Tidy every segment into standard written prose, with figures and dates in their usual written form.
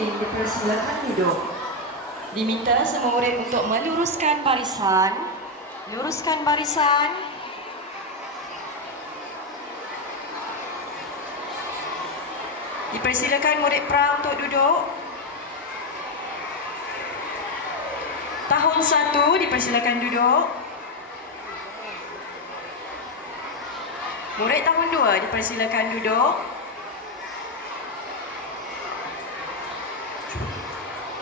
Arifin dipersilakan duduk. Diminta semua murid untuk meluruskan barisan. Luruskan barisan. Dipersilakan murid pra untuk duduk. Tahun 1 dipersilakan duduk. Murid tahun 2 dipersilakan duduk.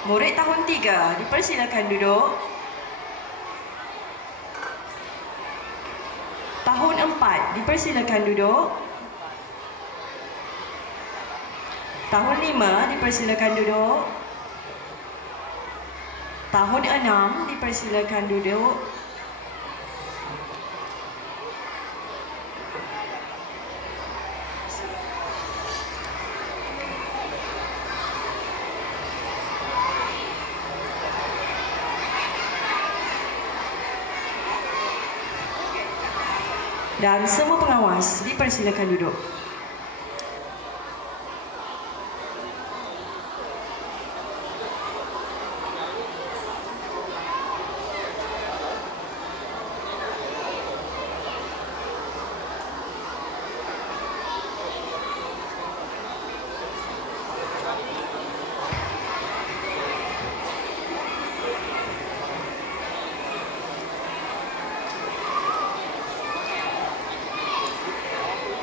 Murid tahun 3 dipersilakan duduk. Tahun 4 dipersilakan duduk. Tahun 5 dipersilakan duduk. Tahun 6 dipersilakan duduk. Dan semua pengawas dipersilakan duduk.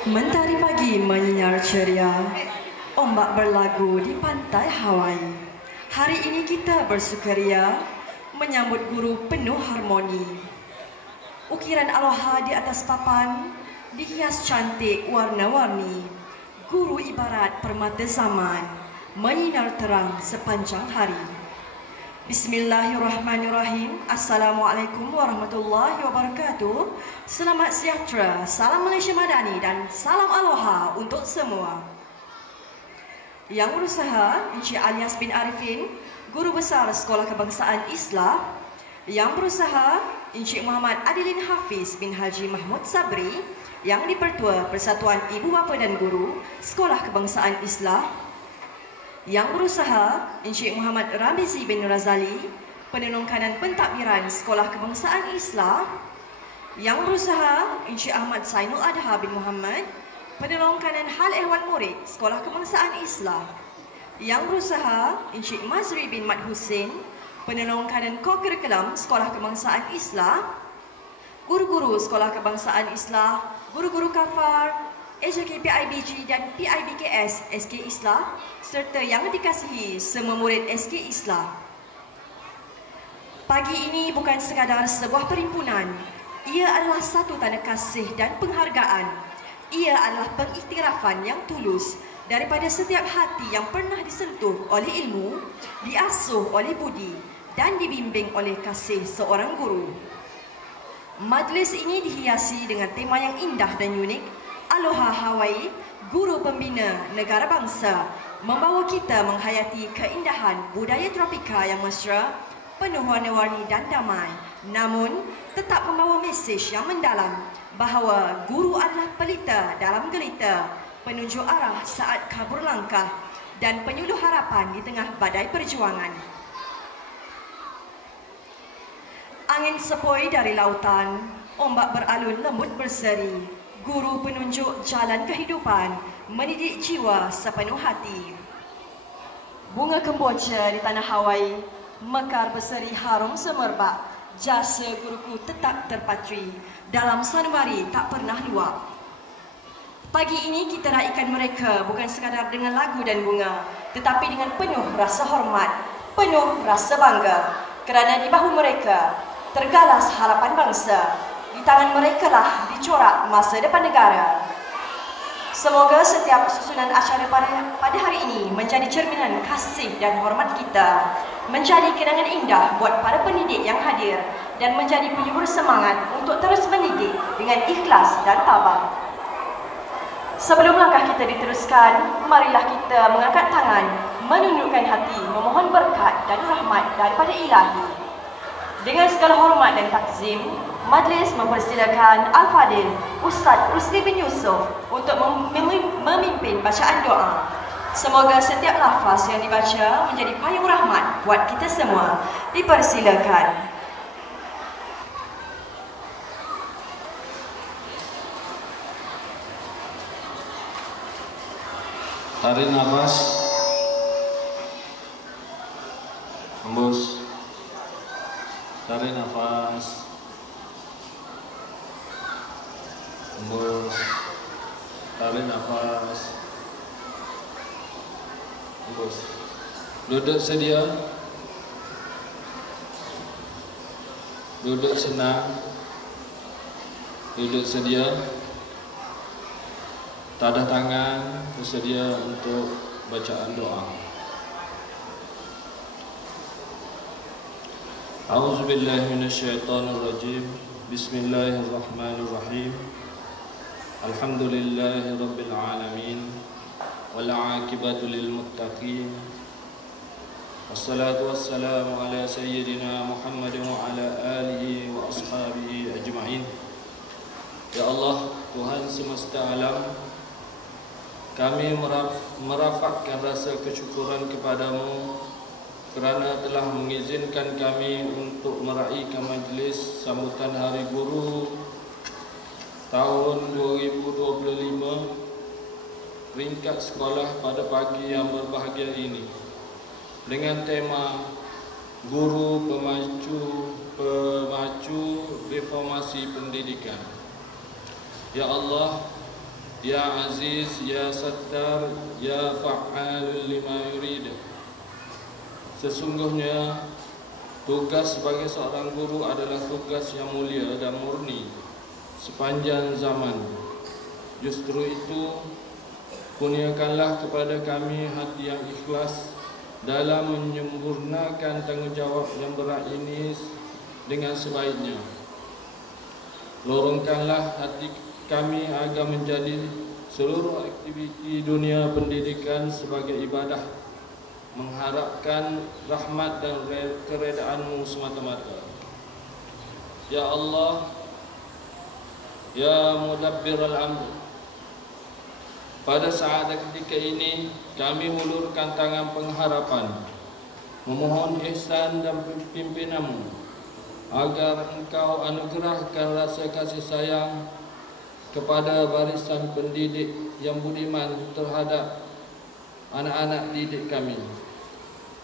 Mentari pagi menyinar ceria, ombak berlagu di pantai Hawaii. Hari ini kita bersukaria menyambut guru penuh harmoni. Ukiran aloha di atas papan dihias cantik warna-warni. Guru ibarat permata zaman, menyinar terang sepanjang hari. Bismillahirrahmanirrahim. Assalamualaikum warahmatullahi wabarakatuh. Selamat sejahtera, salam Malaysia Madani dan salam aloha untuk semua. Yang berusaha Encik Alias bin Arifin, Guru Besar Sekolah Kebangsaan Islam. Yang berusaha Encik Muhammad Adilin Hafiz bin Haji Mahmud Sabri, yang dipertua Persatuan Ibu Bapa dan Guru Sekolah Kebangsaan Islam. Yang berusaha Encik Muhammad Ramizi bin Razali, Penenung Kanan Pentadbiran Sekolah Kebangsaan Islam. Yang berusaha Encik Ahmad Zainul Adha bin Muhammad, Penenung Kanan Hal Ehwal Murid Sekolah Kebangsaan Islam. Yang berusaha Encik Mazri bin Mat Husin, Penenung Kanan Ko-Curriculum Sekolah Kebangsaan Islam. Guru-guru Sekolah Kebangsaan Islam, guru-guru kafar, AJK PIBG dan PIBKS SK Islam, serta yang dikasihi semua murid SK Islam. Pagi ini bukan sekadar sebuah perhimpunan. Ia adalah satu tanda kasih dan penghargaan. Ia adalah pengiktirafan yang tulus daripada setiap hati yang pernah disentuh oleh ilmu, diasuh oleh budi dan dibimbing oleh kasih seorang guru. Majlis ini dihiasi dengan tema yang indah dan unik. Aloha Hawaii, Guru Pembina Negara Bangsa, membawa kita menghayati keindahan budaya tropika yang mesra, penuh warna-warni dan damai, namun tetap membawa mesej yang mendalam bahawa guru adalah pelita dalam gelita, penunjuk arah saat kabur langkah dan penyuluh harapan di tengah badai perjuangan. Angin sepoi dari lautan, ombak beralun lembut berseri. Guru penunjuk jalan kehidupan, mendidik jiwa sepenuh hati. Bunga kemboja di tanah Hawaii, mekar berseri harum semerbak. Jasa guruku tetap terpatri, dalam sanubari tak pernah luap. Pagi ini kita raikan mereka bukan sekadar dengan lagu dan bunga, tetapi dengan penuh rasa hormat, penuh rasa bangga. Kerana di bahu mereka tergalas harapan bangsa. Di tangan mereka lah dicorak masa depan negara. Semoga setiap susunan acara pada hari ini menjadi cerminan kasih dan hormat kita, menjadi kenangan indah buat para pendidik yang hadir dan menjadi penyubur semangat untuk terus mendidik dengan ikhlas dan tabah. Sebelum langkah kita diteruskan, marilah kita mengangkat tangan, menundukkan hati, memohon berkat dan rahmat daripada Ilahi. Dengan segala hormat dan takzim, majlis mempersilakan Al-Fadil Ustaz Rusdi bin Yusof untuk memimpin bacaan doa. Semoga setiap lafaz yang dibaca menjadi payung rahmat buat kita semua. Dipersilakan. Tarik nafas, hembus. Tarik nafas, hembus. Tarik nafas, hembus. Duduk sedia, duduk senang, duduk sedia. Tadah tangan, bersedia untuk bacaan doa. A'udzubillahi minasyaitonirrajim. Bismillahirrahmanirrahim. Alhamdulillahi rabbil alamin. Wal 'aqibatu lil muttaqin. Wassalatu wassalamu ala sayyidina Muhammadin wa ala alihi wa ashabihi ajma'in. Ya Allah, Tuhan semesta alam, kami merafakkan rasa kesyukuran kepadamu kerana telah mengizinkan kami untuk meraihkan majlis sambutan Hari Guru tahun 2025 ringkat sekolah pada pagi yang berbahagia ini dengan tema Guru Pemacu Reformasi Pendidikan. Ya Allah, Ya Aziz, Ya Sattar, Ya Fa'al lima yurid. Sesungguhnya tugas sebagai seorang guru adalah tugas yang mulia dan murni sepanjang zaman. Justru itu, kurniakanlah kepada kami hati yang ikhlas dalam menyempurnakan tanggungjawab yang berat ini dengan sebaiknya. Lorongkanlah hati kami agar menjadi seluruh aktiviti dunia pendidikan sebagai ibadah, mengharapkan rahmat dan keredaanmu semata-mata. Ya Allah, Ya Mudabbir al-Amr, pada saat dan ketika ini kami hulurkan tangan pengharapan, memohon ihsan dan pimpinanmu agar Engkau anugerahkan rasa kasih sayang kepada barisan pendidik yang budiman terhadap anak-anak didik kami.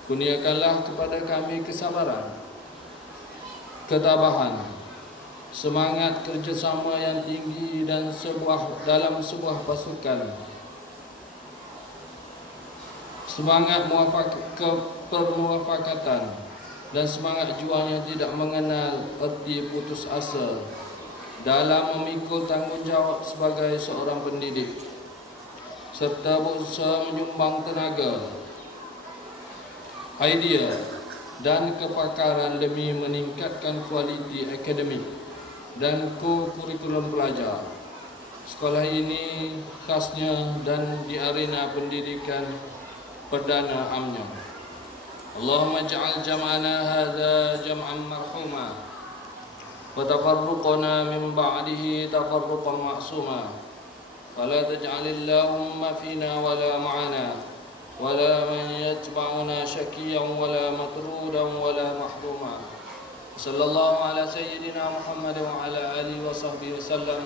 Kurniakanlah kepada kami kesabaran, ketabahan, semangat kerjasama yang tinggi dan dalam sebuah pasukan, semangat permuafakatan dan semangat juang yang tidak mengenal erti putus asa dalam memikul tanggungjawab sebagai seorang pendidik, serta berusaha menyumbang tenaga, idea dan kepakaran demi meningkatkan kualiti akademik dan kurikulum pelajar. Sekolah ini khasnya dan di arena pendidikan perdana amnya. Allahumma ja'al jam'ana hadha jam'an marhuma wa tafarruqana min ba'dihi tafarruqan ma'suma wa la taj'alillahumma fina wa la ma'ana wa la man yatba'una syakiyan wa la matrudan wa la mahruma. Sallallahu ala sayyidina Muhammad wa ala alihi wa sahbihi wasallam.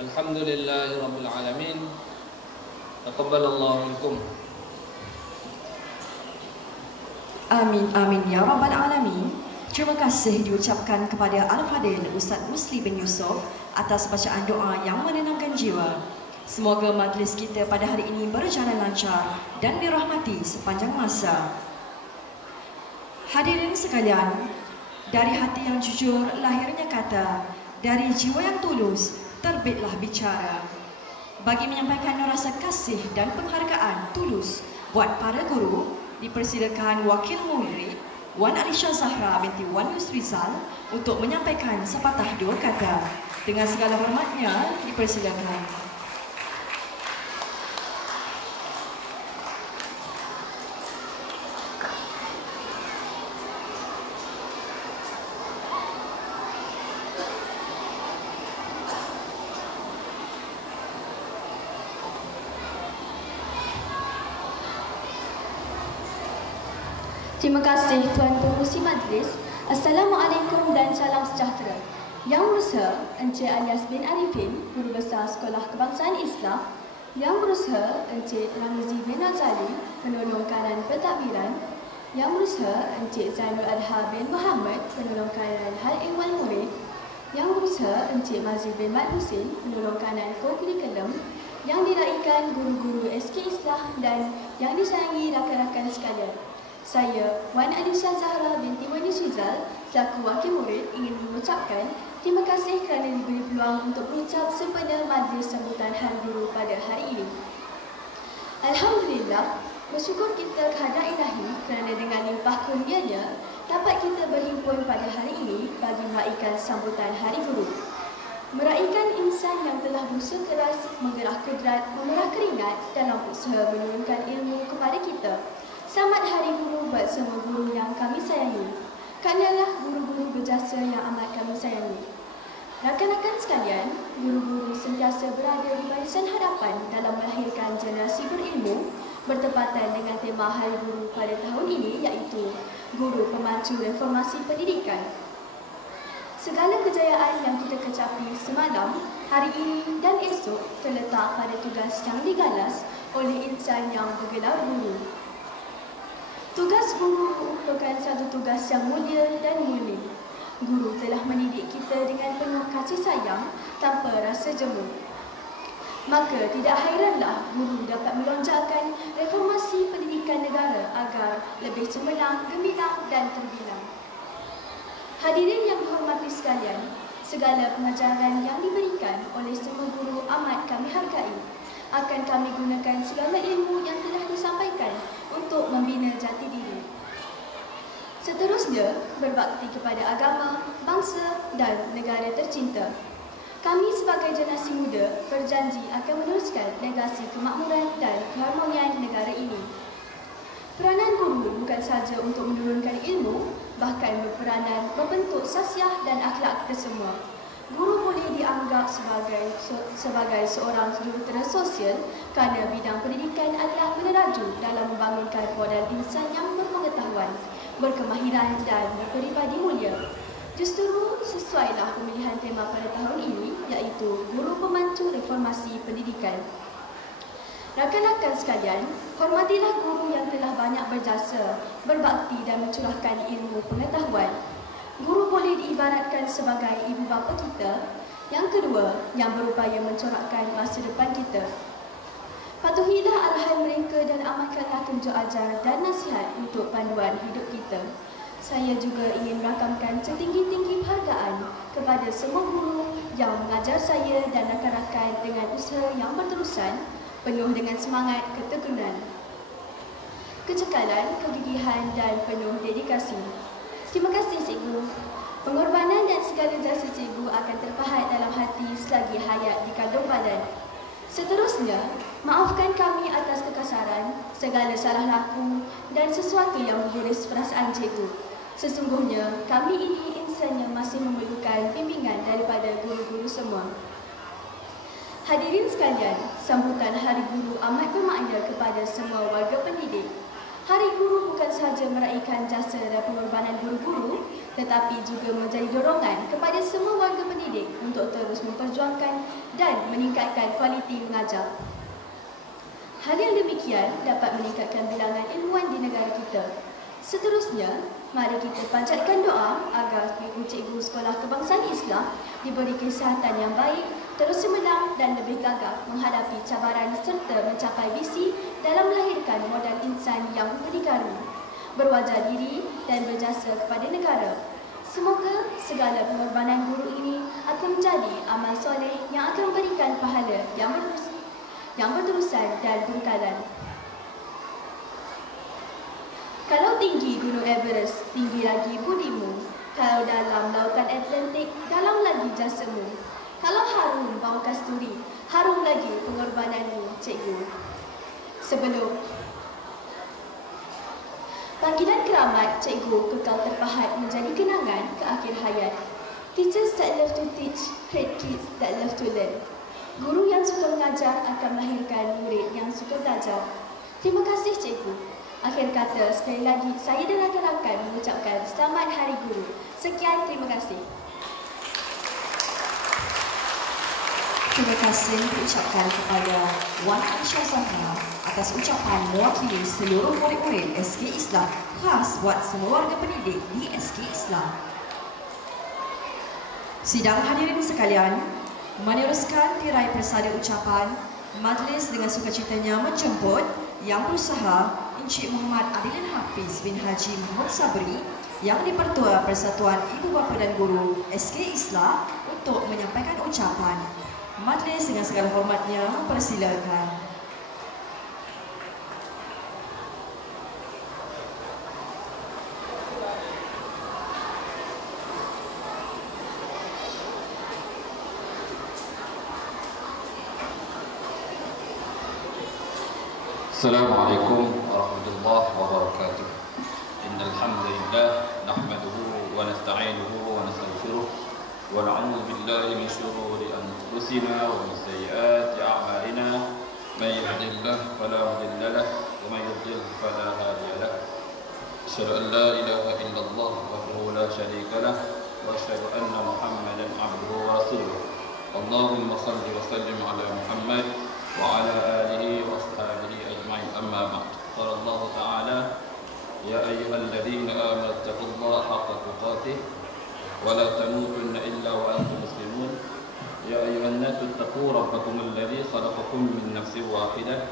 Alhamdulillahi rabbil alamin. Taqabbalallahu minkum. Amin, amin ya rabbal alamin. Terima kasih diucapkan kepada Al-Fadil Ustaz Musli bin Yusof atas bacaan doa yang menenangkan jiwa. Semoga majlis kita pada hari ini berjalan lancar dan dirahmati sepanjang masa. Hadirin sekalian, dari hati yang jujur lahirnya kata, dari jiwa yang tulus terbitlah bicara. Bagi menyampaikan rasa kasih dan penghargaan tulus buat para guru, dipersilakan Wakil Muwiri Wan Alisha Zahra binti Wan Yusrizal untuk menyampaikan sepatah dua kata. Dengan segala hormatnya, dipersilakan. Terima kasih Tuan Pengerusi Majlis. Assalamualaikum dan salam sejahtera. Yang Berusaha Encik Alias bin Arifin, Guru Besar Sekolah Kebangsaan Islam. Yang Berusaha Encik Ramizi bin Azali, Penolong Kanan Pentadbiran. Yang Berusaha Encik Zainul Adha bin Muhammad, Penolong Kanan Hal Ehwal Murid. Yang Berusaha Encik Mazil bin Mat Husin, Penolong Kanan Kurikulum. Yang diraikan guru-guru SK Islah dan yang disayangi rakan-rakan sekalian. Saya, Wan Alisha Zahra binti Wan Yusizal, selaku wakil murid ingin mengucapkan terima kasih kerana diberi peluang untuk mengucap sempena majlis sambutan Hari Guru pada hari ini. Alhamdulillah, bersyukur kita kehadrat Ilahi kerana dengan limpah kurnianya dapat kita berhimpun pada hari ini bagi meraihkan sambutan Hari Guru. Meraihkan insan yang telah berusaha keras, menggerah kudrat, memerah keringat dalam usaha menurunkan ilmu kepada kita. Selamat Hari Guru buat semua guru yang kami sayangi. Keranalah guru-guru berjasa yang amat kami sayangi. Rakan-rakan sekalian, guru-guru sentiasa berada di barisan hadapan dalam melahirkan generasi berilmu bertepatan dengan tema Hari Guru pada tahun ini iaitu Guru Pemancu Reformasi Pendidikan. Segala kejayaan yang kita kecapi semalam, hari ini dan esok terletak pada tugas yang digalas oleh insan yang bergelar guru. Tugas guru merupakan satu tugas yang mulia dan mulia. Guru telah mendidik kita dengan penuh kasih sayang tanpa rasa jemu. Maka tidak hairanlah guru dapat melonjakkan reformasi pendidikan negara agar lebih cemerlang, gemilang dan terbilang. Hadirin yang dihormati sekalian, segala pengajaran yang diberikan oleh semua guru amat kami hargai. Akan kami gunakan segala ilmu yang telah disampaikan untuk membina jati diri. Seterusnya, berbakti kepada agama, bangsa dan negara tercinta. Kami sebagai generasi muda berjanji akan meneruskan legasi kemakmuran dan keharmonian negara ini. Peranan guru bukan sahaja untuk menurunkan ilmu, bahkan berperanan membentuk sasiah dan akhlak kita semua. Guru boleh dianggap sebagai seorang jurutera sosial kerana bidang pendidikan adalah peneraju dalam membangunkan modal insan yang berpengetahuan, berkemahiran dan berperibadi mulia. Justru sesuailah pemilihan tema pada tahun ini iaitu Guru Pemancu Reformasi Pendidikan. Rakan-rakan sekalian, hormatilah guru yang telah banyak berjasa, berbakti dan mencurahkan ilmu pengetahuan. Guru boleh diibaratkan sebagai ibu bapa kita. Yang kedua, yang berupaya mencorakkan masa depan kita. Patuhilah arahan mereka dan amalkanlah tunjuk ajar dan nasihat untuk panduan hidup kita. Saya juga ingin merakamkan setinggi-tinggi penghargaan kepada semua guru yang mengajar saya dan rakan-rakan dengan usaha yang berterusan, penuh dengan semangat ketekunan, kecekalan, kegigihan dan penuh dedikasi. Terima kasih Cikgu. Pengorbanan dan segala jasa Cikgu akan terpahat dalam hati selagi hayat di kandung badan. Seterusnya, maafkan kami atas kekasaran, segala salah laku dan sesuatu yang mengguris perasaan Cikgu. Sesungguhnya, kami ini insan yang masih memerlukan bimbingan daripada guru-guru semua. Hadirin sekalian, sambutan Hari Guru amat bermakna kepada semua warga pendidik. Hari Guru bukan sahaja meraihkan jasa dan pengorbanan guru-guru, tetapi juga menjadi dorongan kepada semua warga pendidik untuk terus memperjuangkan dan meningkatkan kualiti mengajar. Hal yang demikian dapat meningkatkan bilangan ilmuwan di negara kita. Seterusnya, mari kita panjatkan doa agar cikgu-cikgu Sekolah Kebangsaan Islam diberi kesihatan yang baik, terus cemerlang dan lebih gagah menghadapi cabaran serta mencapai visi dalam melahirkan modal insan yang berdikari, berwajah diri dan berjasa kepada negara. Semoga segala pengorbanan guru ini akan menjadi amal soleh yang akan memberikan pahala yang berterusan dan berkalan. Kalau tinggi Gunung Everest, tinggi lagi budimu. Kalau dalam lautan Atlantik, dalam lagi jasamu. Kalau harum bau kasturi, harum lagi pengorbananmu, Cikgu. Sebelum panggilan keramat, Cikgu kekal terpahat menjadi kenangan ke akhir hayat. Teachers that love to teach, great kids that love to learn. Guru yang suka mengajar akan melahirkan murid yang suka belajar. Terima kasih, Cikgu. Akhir kata, sekali lagi saya dan rakan-rakan mengucapkan Selamat Hari Guru. Sekian, terima kasih. Terima kasih diucapkan kepada Wan Aisyah Zahra atas ucapan mewakili seluruh murid-murid SK Islam khas buat semua warga pendidik di SK Islam. Sidang hadirin sekalian, meneruskan tirai persada ucapan, majlis dengan sukacitanya menjemput Yang Berusaha Encik Muhammad Adilin Hafiz bin Haji Muhammad Sabri, Yang di-Pertua Persatuan Ibu Bapa dan Guru SK Islam untuk menyampaikan ucapan. Majlis dengan segala hormatnya persilakan. Assalamualaikum warahmatullahi wabarakatuh. Innal hamdalillah nahmaduhu wa nasta'inuhu wa nastaghfiruh wa na'udzu billahi min shururi anfusina wa min sayyiati a'malina. May yahdihillahu fala mudilla lahu wa may yudlil fala hadiya lahu. Asyhadu an la ilaha illallah wahdahu la syarika lahu wa asyhadu anna Muhammadan 'abduhu wa rasuluh. Allahumma shalli wa sallim ala Muhammad wa ala alihi wa ashabihi ajma'in. Amma ba'd. Qala Allah Ta'ala, ya ayyuhalladzina amanu taqullaha haqqa tuqatih wa la tamutunna illa wa antum muslimun. Ya ayyuhan nasu taqu rabbakum alladzi khalaqakum min nafsin wahidah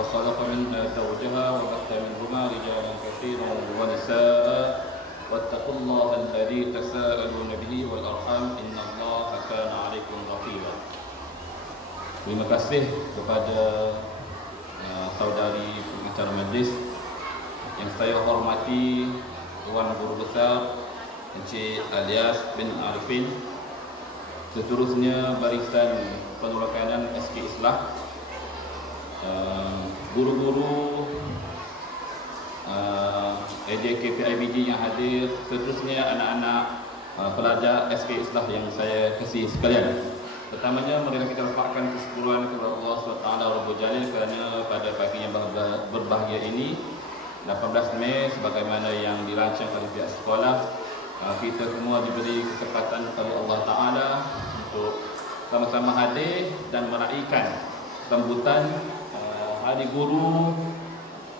wa khalaqa minha zawjaha wa batha minhuma rijalan katsiran wa nisaa'a wattaqullaha alladzi tasaaluna bihi wal arham innallaha kana 'alaikum raqiba. Terima kasih kepada saudari pengacara majlis yang saya hormati, Tuan Guru Besar Encik Alias bin Arifin, seterusnya barisan penurakanan SK Islam, guru-guru AJKPIBG yang hadir, seterusnya anak-anak pelajar SK Islam yang saya kasih sekalian. Pertamanya, marilah kita rafakkan kesyukuran kepada Allah SWT Rabbul Jalil kerana pada pagi yang berbahagia ini, 18 Mei, sebagaimana yang dirancang oleh pihak sekolah, kita semua diberi kesempatan oleh Allah Ta'ala untuk sama-sama hadir dan meraihkan sambutan Hari Guru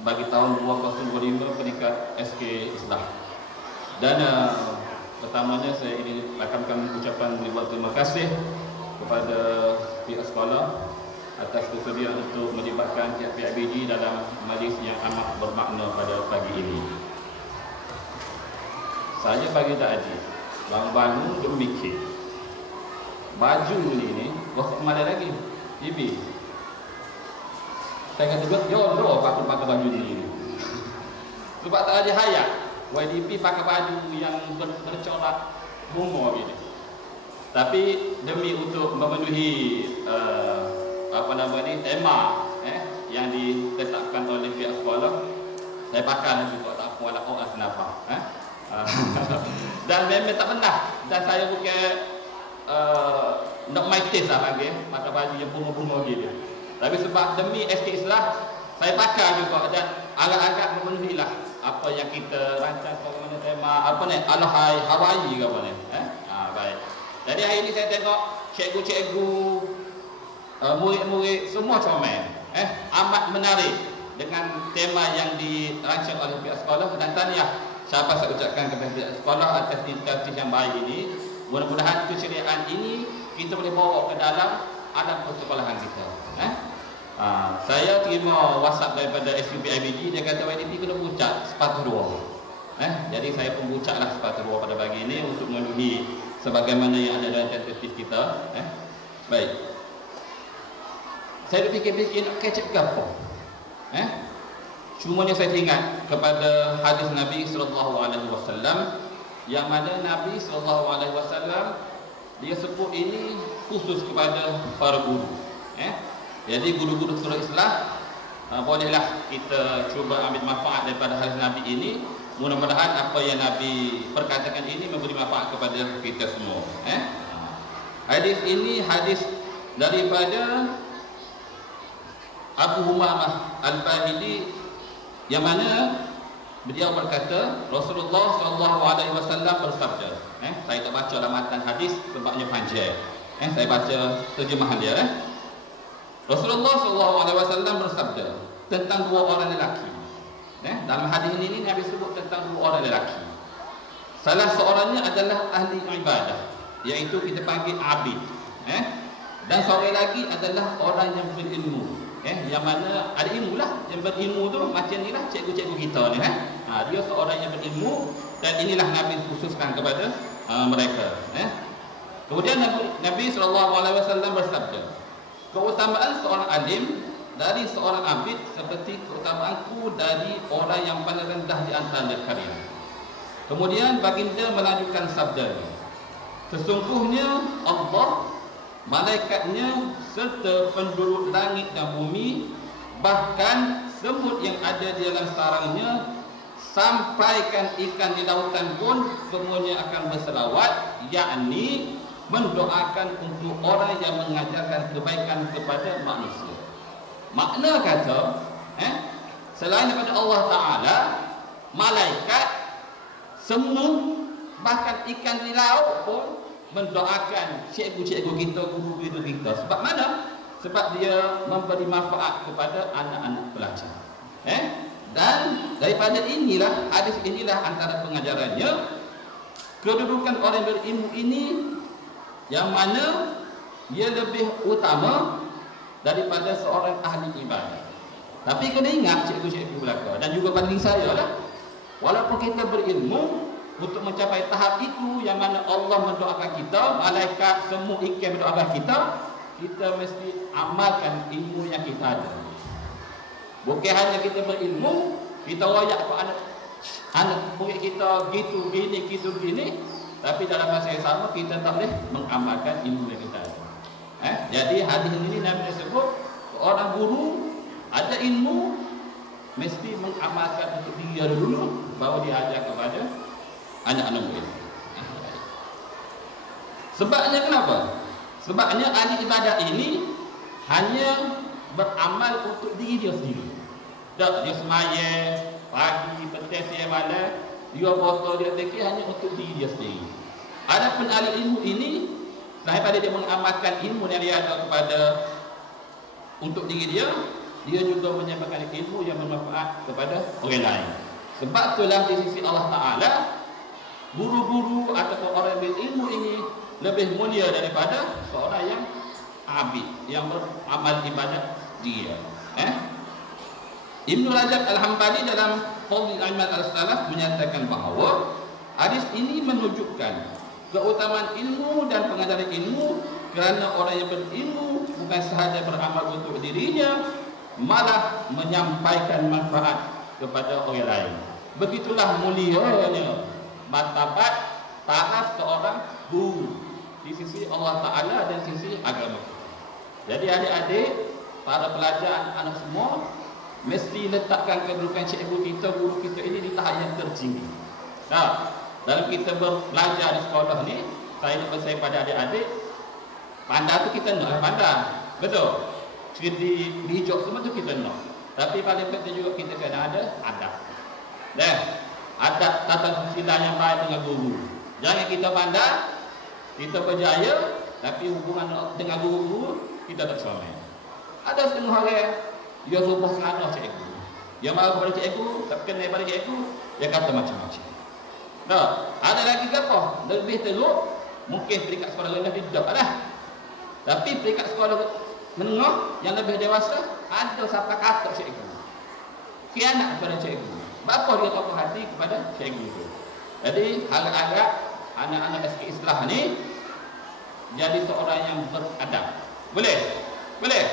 bagi tahun 2025 peringkat SK Islam. Dan pertamanya saya ingin lakukan ucapan ribuan terima kasih kepada pihak sekolah atas kesediaan untuk melibatkan pihak PIBG dalam majlis yang amat bermakna pada pagi ini. Saya bagi takji, baru-baru duk mikir baju ni kosong mana lagi TV. Saya kata jodoh pakai baju ni. Sebab tak ada hayat YDP pakai baju yang bercorak bunga gini. Tapi demi untuk memenuhi tema yang ditetapkan oleh pihak sekolah, saya pakai juga tak apa lah orang kenapa. Dan memang tak pernah. Dan saya bukan nak main test lah panggil pakai baju yang bunga-bunga gitu. Tapi sebab demi SK Islam, saya pakai juga dan agak-agak memenuhi lah apa yang kita rancang bagaimana tema Alahai Hawaii ke apa ni. Baik. Jadi hari ini saya tengok cikgu-cikgu, murid-murid semua comel. Amat menarik dengan tema yang dirancang oleh pihak sekolah, dan tahniah siapa saya ucapkan kepada pihak sekolah atas inisiatif yang baik ini. Mudah-mudahan keceriaan ini kita boleh bawa ke dalam alam persekolahan kita. Saya terima WhatsApp daripada SUPIBG, dia kata YDP kena bucak sepatu dua. Jadi saya pun bucaklah sepatu dua pada pagi ini untuk memenuhi sebagaimana yang ada dalam tentatif kita. Baik. Saya fikir-fikir nak kecek ke apa? Cumanya saya ingat kepada hadis Nabi SAW, yang mana Nabi SAW dia sebut ini khusus kepada para guru. Jadi guru-guru sekolah Islam, bolehlah kita cuba ambil manfaat daripada hadis Nabi ini. Mudah-mudahan apa yang Nabi perkatakan ini memberi manfaat kepada kita semua. Hadis ini hadis daripada Abu Humamah Al-Bahili, yang mana Beliau berkata, Rasulullah SAW bersabda. Saya tak baca lamatan hadis sebabnya panjang. Saya baca terjemahan dia. Rasulullah SAW bersabda tentang dua orang lelaki. Dalam hadis ini Nabi sebut tentang dua orang lelaki. Salah seorangnya adalah ahli ibadah, iaitu kita panggil abid. Dan seorang lagi adalah orang yang berilmu. Yang mana ada ilmu lah. Yang berilmu tu macam ni lah cikgu-cikgu kita ni. Dia seorang yang berilmu, dan inilah Nabi khususkan kepada mereka. Kemudian Nabi SAW bersabda, keutamaan seorang alim dari seorang abid seperti keutamaanku dari orang yang paling rendah di antara kalian. Kemudian baginda melanjutkan sabdanya, sesungguhnya Allah, malaikatnya serta penduduk langit dan bumi, bahkan semut yang ada di dalam sarangnya, sampaikan ikan di lautan pun semuanya akan berselawat, yakni mendoakan untuk orang yang mengajarkan kebaikan kepada manusia. Makna kata, selain daripada Allah Ta'ala, malaikat, semut, bahkan ikan di laut pun mendoakan cikgu-cikgu kita, guru-guru kita. Sebab mana? Sebab dia memberi manfaat kepada anak-anak pelajar. Dan daripada inilah, hadis inilah antara pengajarannya, kedudukan orang berilmu ini yang mana ia lebih utama daripada seorang ahli ibadah. Tapi kena ingat cikgu-cikgu belaka dan juga banding saya lah, walaupun kita berilmu, untuk mencapai tahap itu yang mana Allah mendoakan kita, malaikat, semua ikan mendoakan kita, kita mesti amalkan ilmu yang kita ada. Bukan hanya kita berilmu, kita wayak ke anak murid kita gitu gini, tapi dalam masa yang sama kita tak boleh mengamalkan ilmu yang kita ada. Jadi hadis ini Nabi sebut orang guru ada ilmu mesti mengamalkan untuk dia dulu, baru dia ajar kepada anak-anak murid. Sebabnya kenapa? Sebabnya ahli ibadah ini hanya beramal untuk diri dia sendiri. Dia semayang pagi, petang, siang, malam, dia puasa, dia zikir hanya untuk diri dia sendiri. Adapun ahli ilmu ini, daripada dia mengamalkan ilmu yang dia ada kepada untuk diri dia, dia juga menyampaikan ilmu yang bermanfaat kepada orang lain. Sebab itulah di sisi Allah Ta'ala, guru-guru ataupun orang yang berilmu ini lebih mulia daripada seorang yang abid, yang beramal ibadat dia. Ibn Rajab Al-Hambali dalam Fadhil Ahmad Al-Salaf menyatakan bahawa hadis ini menunjukkan keutamaan ilmu dan pengajaran ilmu, kerana orang yang berilmu bukan sahaja beramal untuk dirinya, malah menyampaikan manfaat kepada orang lain. Begitulah mulianya martabat taraf seorang guru di sisi Allah Ta'ala dan sisi agama. Jadi adik-adik, para pelajar, anak-anak semua mesti letakkan kedudukan cikgu kita, guru kita ini di tahap yang tertinggi. Dalam kita belajar di sekolah ni, saya nak pesan pada adik-adik, pandai tu kita nak pandai, betul. Di hijau semua tu kita nak. Tapi paling penting juga kita kena ada adab. Dan adab tata sila yang baik dengan guru. Jangan kita pandai, kita berjaya, tapi hubungan dengan guru kita tak sama. Ada setengah orang dia sumpah sengaja cikgu, dia marah kepada cikgu, tak kenal pada cikgu, dia kata macam-macam. Ada lagi apa? Lebih teruk, mungkin peringkat sekolah rendah tidak lah. Tapi peringkat sekolah menengah yang lebih dewasa, ada siapa kata cikgu, khianat kepada cikgu. Bapa dia tak hati kepada cikgu itu. Jadi agak-agak anak-anak SK Islah ni jadi seorang yang beradab. Boleh? Boleh?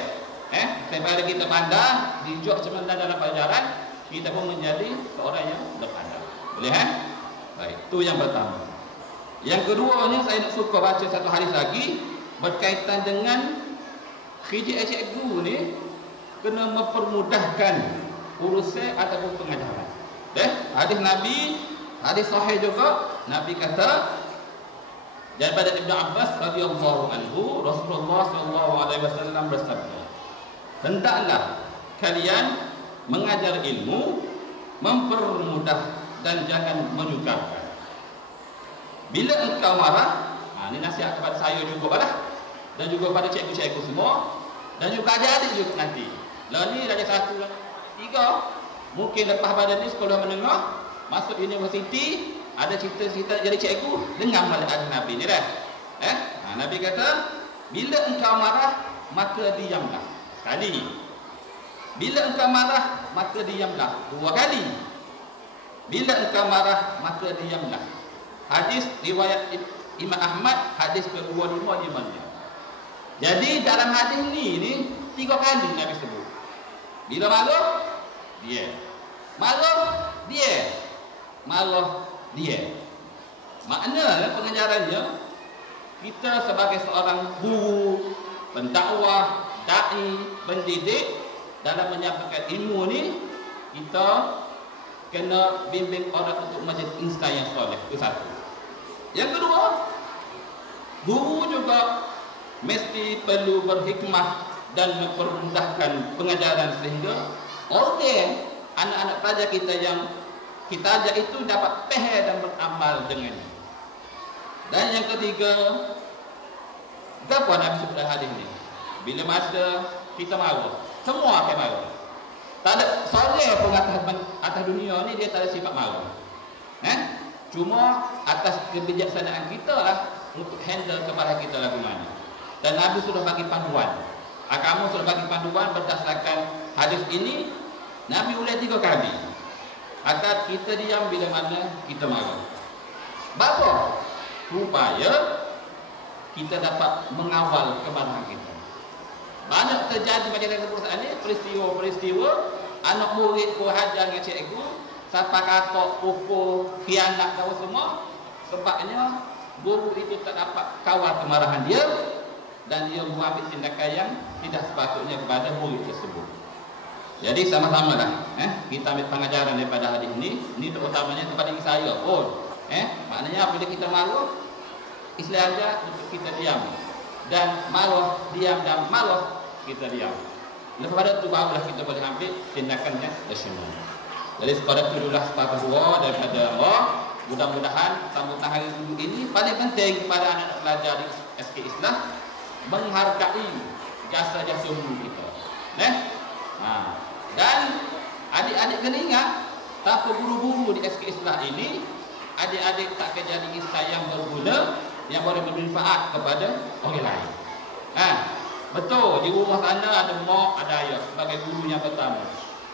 Daripada kita pandai, dijok sebenarnya dalam pelajaran, kita pun menjadi seorang yang beradab. Boleh? Baik, itu yang pertama. Yang keduanya, saya nak suka baca satu hadis lagi berkaitan dengan cikgu ni kena mempermudahkan urusan ataupun pengajaran. Hadis Nabi, hadis sahih juga, Nabi kata daripada Ibn Abbas radhiyallahu anhu, Rasulullah SAW bersabda, hendaklah kalian mengajar ilmu mempermudah dan jangan menyukarkan. Bila engkau marah, ini nasihat kepada saya juga lah, dan juga pada cikgu-cikgu semua, dan juga adik-adik juga nanti. Lah ni darjah 1, 3, mungkin lepas pada ni sekolah menengah, masuk universiti, ada cita-cita jadi cikgu, dengar balik hadis Nabi ni dah. Nabi kata, bila engkau marah, maka diamlah. Sekali. Bila engkau marah, maka diamlah. 2 kali. Bila engkau marah, maka diamlah. Hadis riwayat Imam Ahmad, hadis ke-25 di mana. Jadi dalam hadis ni 3 kali Nabi sebut. Bila marah, dia. Marah, dia. Marah, dia. Makna pengajarannya, kita sebagai seorang guru, pendakwah, dai, pendidik, dalam menyampaikan ilmu ni, kita kena bimbing orang untuk menjadi insan yang soleh. Itu satu. Yang kedua, guru juga mesti perlu berhikmah dan mempermudahkan pengajaran sehingga orang, anak-anak pelajar kita yang kita ajak itu dapat faham dan beramal dengannya. Dan yang ketiga, apa Nabi sebut hadis ni? Bila masa kita marah, semua akan marah. Tak ada seorang pun atas dunia ni dia tak ada sifat marah. Cuma atas kebijaksanaan kita lah untuk handle kemarahan kita lagu mana. Dan Nabi sudah bagi panduan. Kamu sudah bagi panduan berdasarkan hadis ini. Nabi ulang 3 kali. Agar kita diam bila mana kita marah. Bapa? Supaya kita dapat mengawal kemarahan kita. Banyak terjadi pada dalam perusahaan ini peristiwa-peristiwa anak murid ku hajar dengan cikgu, sampai kakak, pupuk, khianat kau semua. Sebabnya guru itu tak dapat kawal kemarahan dia dan dia mengambil tindakan yang tidak sepatutnya kepada murid tersebut. Jadi sama-sama lah kita ambil pengajaran daripada hadis ini. Ini terutamanya kepada diri saya pun. Maknanya apabila kita malu, istilah aja untuk kita diam. Dan marah, diam dan marah, kita diam. Lepas pada itu barulah kita boleh ambil tindakannya rasional. Jadi sepada itu itulah sepatah dua daripada Allah. Mudah-mudahan sambutan hari Guru ini paling penting kepada anak-anak pelajar di SK Islah, menghargai jasa-jasa guru kita. Dan adik-adik kena ingat, tanpa guru-guru di SK Islah ini, adik-adik tak akan jadi insan yang berguna, yang boleh bermanfaat kepada orang lain. Betul, di rumah sana ada mak, ada ayah sebagai guru yang pertama.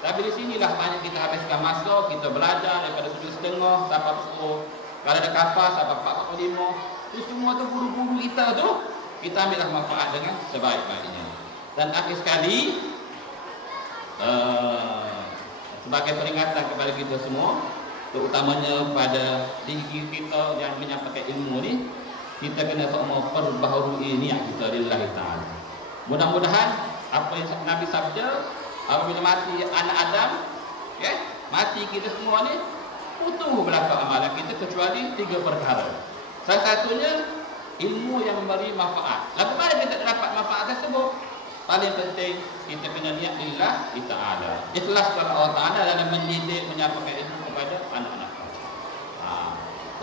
Tapi di sinilah banyak kita habiskan masa, kita belajar daripada 7.30 sampai pukul, kalau ada kafah sampai 4.45. Itu semua tu guru-guru kita tu, kita ambillah manfaat dengan sebaik-baiknya. Dan akhir sekali, sebagai peringatan kepada kita semua, terutamanya pada diri kita yang menyampaikan ilmu ni, kita kena semua perbaharui niat kita lillahi ta'ala. Mudah-mudahan apa yang Nabi sabda, apabila mati anak Adam, mati kita semua ni, putus belakang amalan kita kecuali 3 perkara. Salah satunya ilmu yang memberi manfaat. Lalu mana kita dapat manfaat tersebut? Paling penting kita kena niat lillahi ta'ala. Ikhlas kepada Allah Ta'ala dalam mendidik, menyampaikan ilmu kepada anak-anak.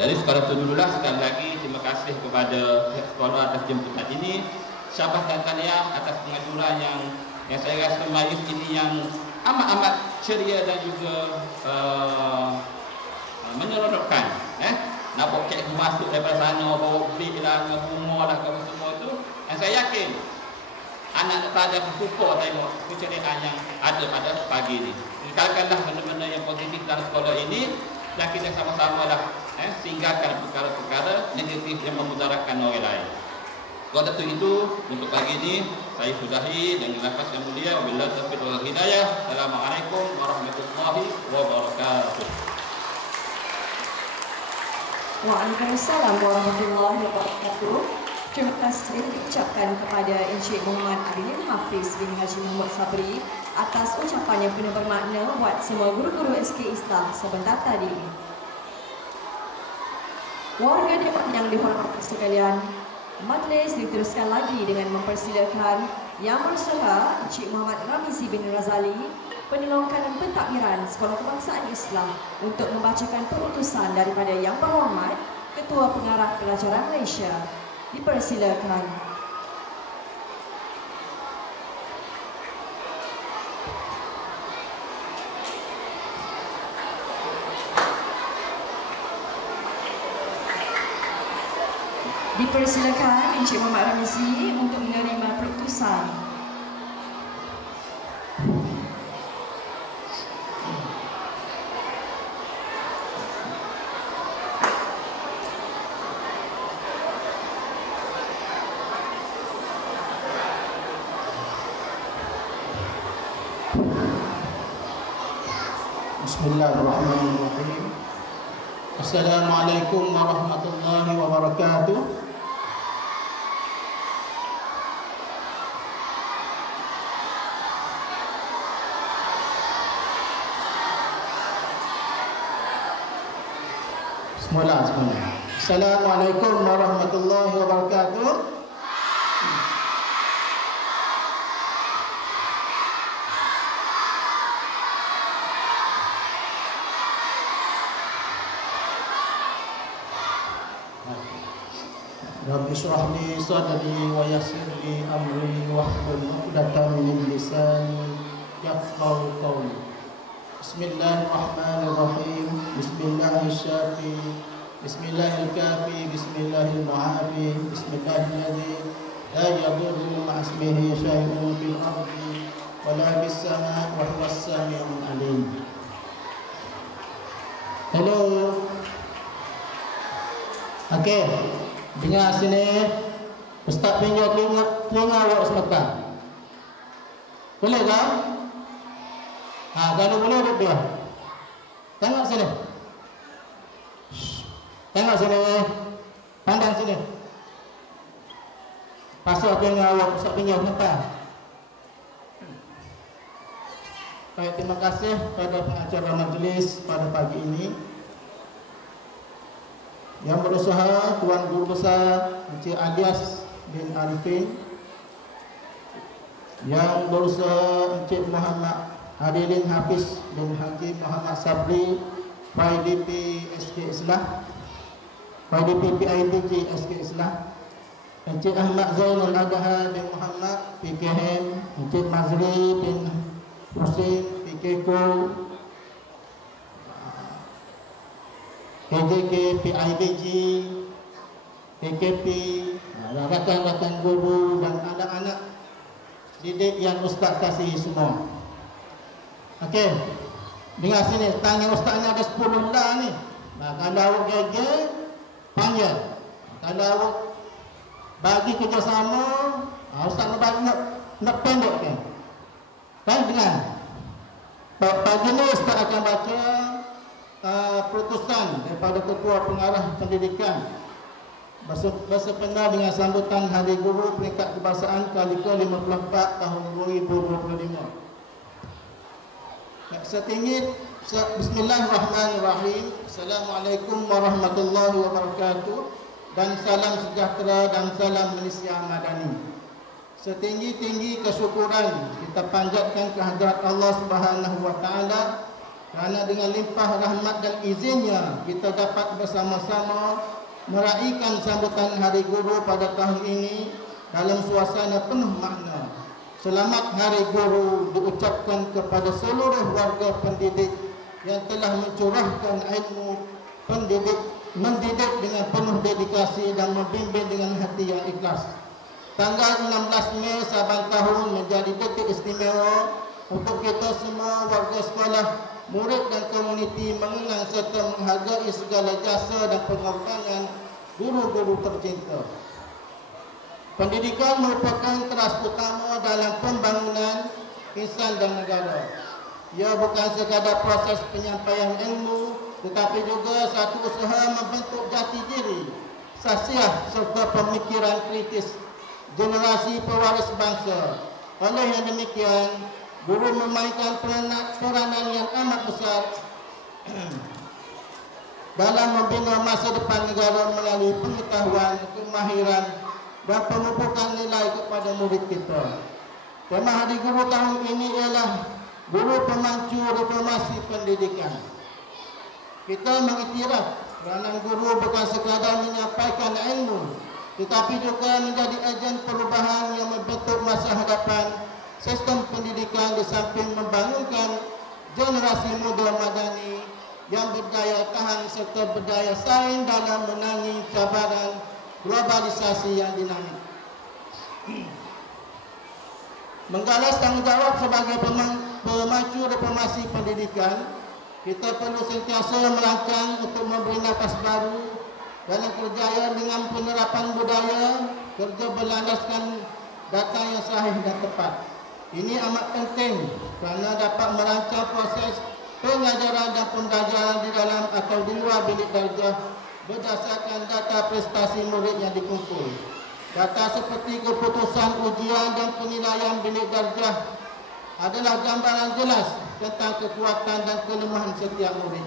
Jadi sekarang itu dululah. Sekali lagi terima kasih kepada pihak sekolah atas jemputan ini. Syabas dan tahniah atas pengajuran yang saya rasa majlis ini yang amat-amat ceria dan juga menyeronokkan. Nampak cikgu masuk daripada sana, bawa beli lah, bunga lah, kamu semua tu. Dan saya yakin anak-anak pelajar bersyukur tengok keceriaan yang ada pada pagi ini. Kalkanlah benda-benda yang positif dalam sekolah ini, dan kita sama-sama lah singgahkan perkara-perkara negatif yang memudaratkan orang lain. Oleh itu untuk pagi ini saya sudahi dengan lafaz yang mulia, wabillahi taufiq wal hidayah. Assalamualaikum warahmatullahi wabarakatuh. Waalaikumsalam warahmatullahi wabarakatuh. Terima kasih diucapkan kepada Encik Muhammad Abilin Hafiz bin Haji Muhammad Sabri atas ucapan yang penuh bermakna buat semua guru-guru SK Islah sebentar tadi. Warga yang dihormati sekalian, majlis diteruskan lagi dengan mempersilakan Yang Bersyarah Encik Muhammad Ramizi bin Razali Penolongkan pentadbiran Sekolah Kebangsaan Islam untuk membacakan perutusan daripada Yang Berhormat Ketua Pengarah Pelajaran Malaysia. Dipersilakan. Dipersilakan Encik Muhammad Ramizi untuk menerima perutusan. Bismillahirrahmanirrahim. Assalamualaikum warahmatullahi wabarakatuh. Semula. Assalamualaikum warahmatullahi wabarakatuh. Rabbi shrah li sadri wa yassir li amri wahlul 'uqdatam min lisani yafqahu qawli. Bismillahirrahmanirrahim. Bismillahirrahmanirrahim. Bismillahirkafi. Bismillahirmu'afi. Bismillahilladzi la yadurru ma'a ismihi syai'un fil ardi wa la fis samaa'i wa huwas sami'ul 'alim. Hello. Okey. Dengar sini, Ustaz pinjau telinga awak sebentar. Boleh tak? Kalau boleh, dia. Tengok sini. Tengok sini. Pandang sini. Pasal telinga awak, Ustaz pinjau sebentar. Baik, terima kasih pada pengacara majlis pada pagi ini. Yang berusaha Tuan Guru Besar Encik Alias bin Arifin, yang berusaha Encik Muhammad Hadirin Hafiz bin Haji Muhammad Sabri, PIDP SK Islam, PIDP PIDG SK Islam, Encik Ahmad Zainul Adha bin Muhammad PKM, Encik Mazri bin Husin PKK, PJK, PIBG, PKP, rakan-rakan guru dan anak-anak didik yang Ustaz kasih semua. Okey, dengar sini, tanya Ustaz ni ada 10 lah ni. Kalau awak gagah, panjang. Kalau awak bagi kerjasama, Ustaz nak pendekkan. Kan dengar. Pagi ni Ustaz akan baca perutusan daripada Ketua Pengarah Pendidikan bersempena dengan sambutan Hari Guru Peringkat Kebangsaan kali ke-54 tahun 2025. Setinggi Bismillahirrahmanirrahim. Assalamualaikum warahmatullahi wabarakatuh, dan salam sejahtera dan salam Malaysia Madani. Setinggi-tinggi kesyukuran kita panjatkan kehadirat Allah Subhanahu wa taala, kerana dengan limpah rahmat dan izinnya kita dapat bersama-sama meraihkan sambutan Hari Guru pada tahun ini dalam suasana penuh makna. Selamat Hari Guru diucapkan kepada seluruh warga pendidik yang telah mencurahkan ilmu mendidik dengan penuh dedikasi dan membimbing dengan hati yang ikhlas. Tanggal 16 Mei saban tahun menjadi detik istimewa untuk kita semua warga sekolah, murid dan komuniti mengenang serta menghargai segala jasa dan pengorbanan guru-guru tercinta. Pendidikan merupakan teras utama dalam pembangunan insan dan negara. Ia bukan sekadar proses penyampaian ilmu, tetapi juga satu usaha membentuk jati diri, sasiah serta pemikiran kritis generasi pewaris bangsa. Oleh yang demikian, guru memainkan peranan yang amat besar dalam membina masa depan negara melalui pengetahuan, kemahiran dan pemupukan nilai kepada murid kita. Tema Hari Guru tahun ini ialah guru pemancu reformasi pendidikan. Kita mengiktiraf peranan guru bukan sekadar menyampaikan ilmu, tetapi juga menjadi agen perubahan yang membentuk masa hadapan sistem pendidikan di samping membangunkan generasi muda madani yang berdaya tahan serta berdaya saing dalam menangani cabaran globalisasi yang dinamik. Menggalas tanggungjawab sebagai pemacu reformasi pendidikan, kita perlu sentiasa merancang untuk memberi nafas baru dalam kerjaya dengan penerapan budaya kerja berlandaskan data yang sahih dan tepat. Ini amat penting kerana dapat merancang proses pengajaran dan pembelajaran di dalam atau di luar bilik darjah berdasarkan data prestasi murid yang dikumpul. Data seperti keputusan ujian dan penilaian bilik darjah adalah gambaran jelas tentang kekuatan dan kelemahan setiap murid.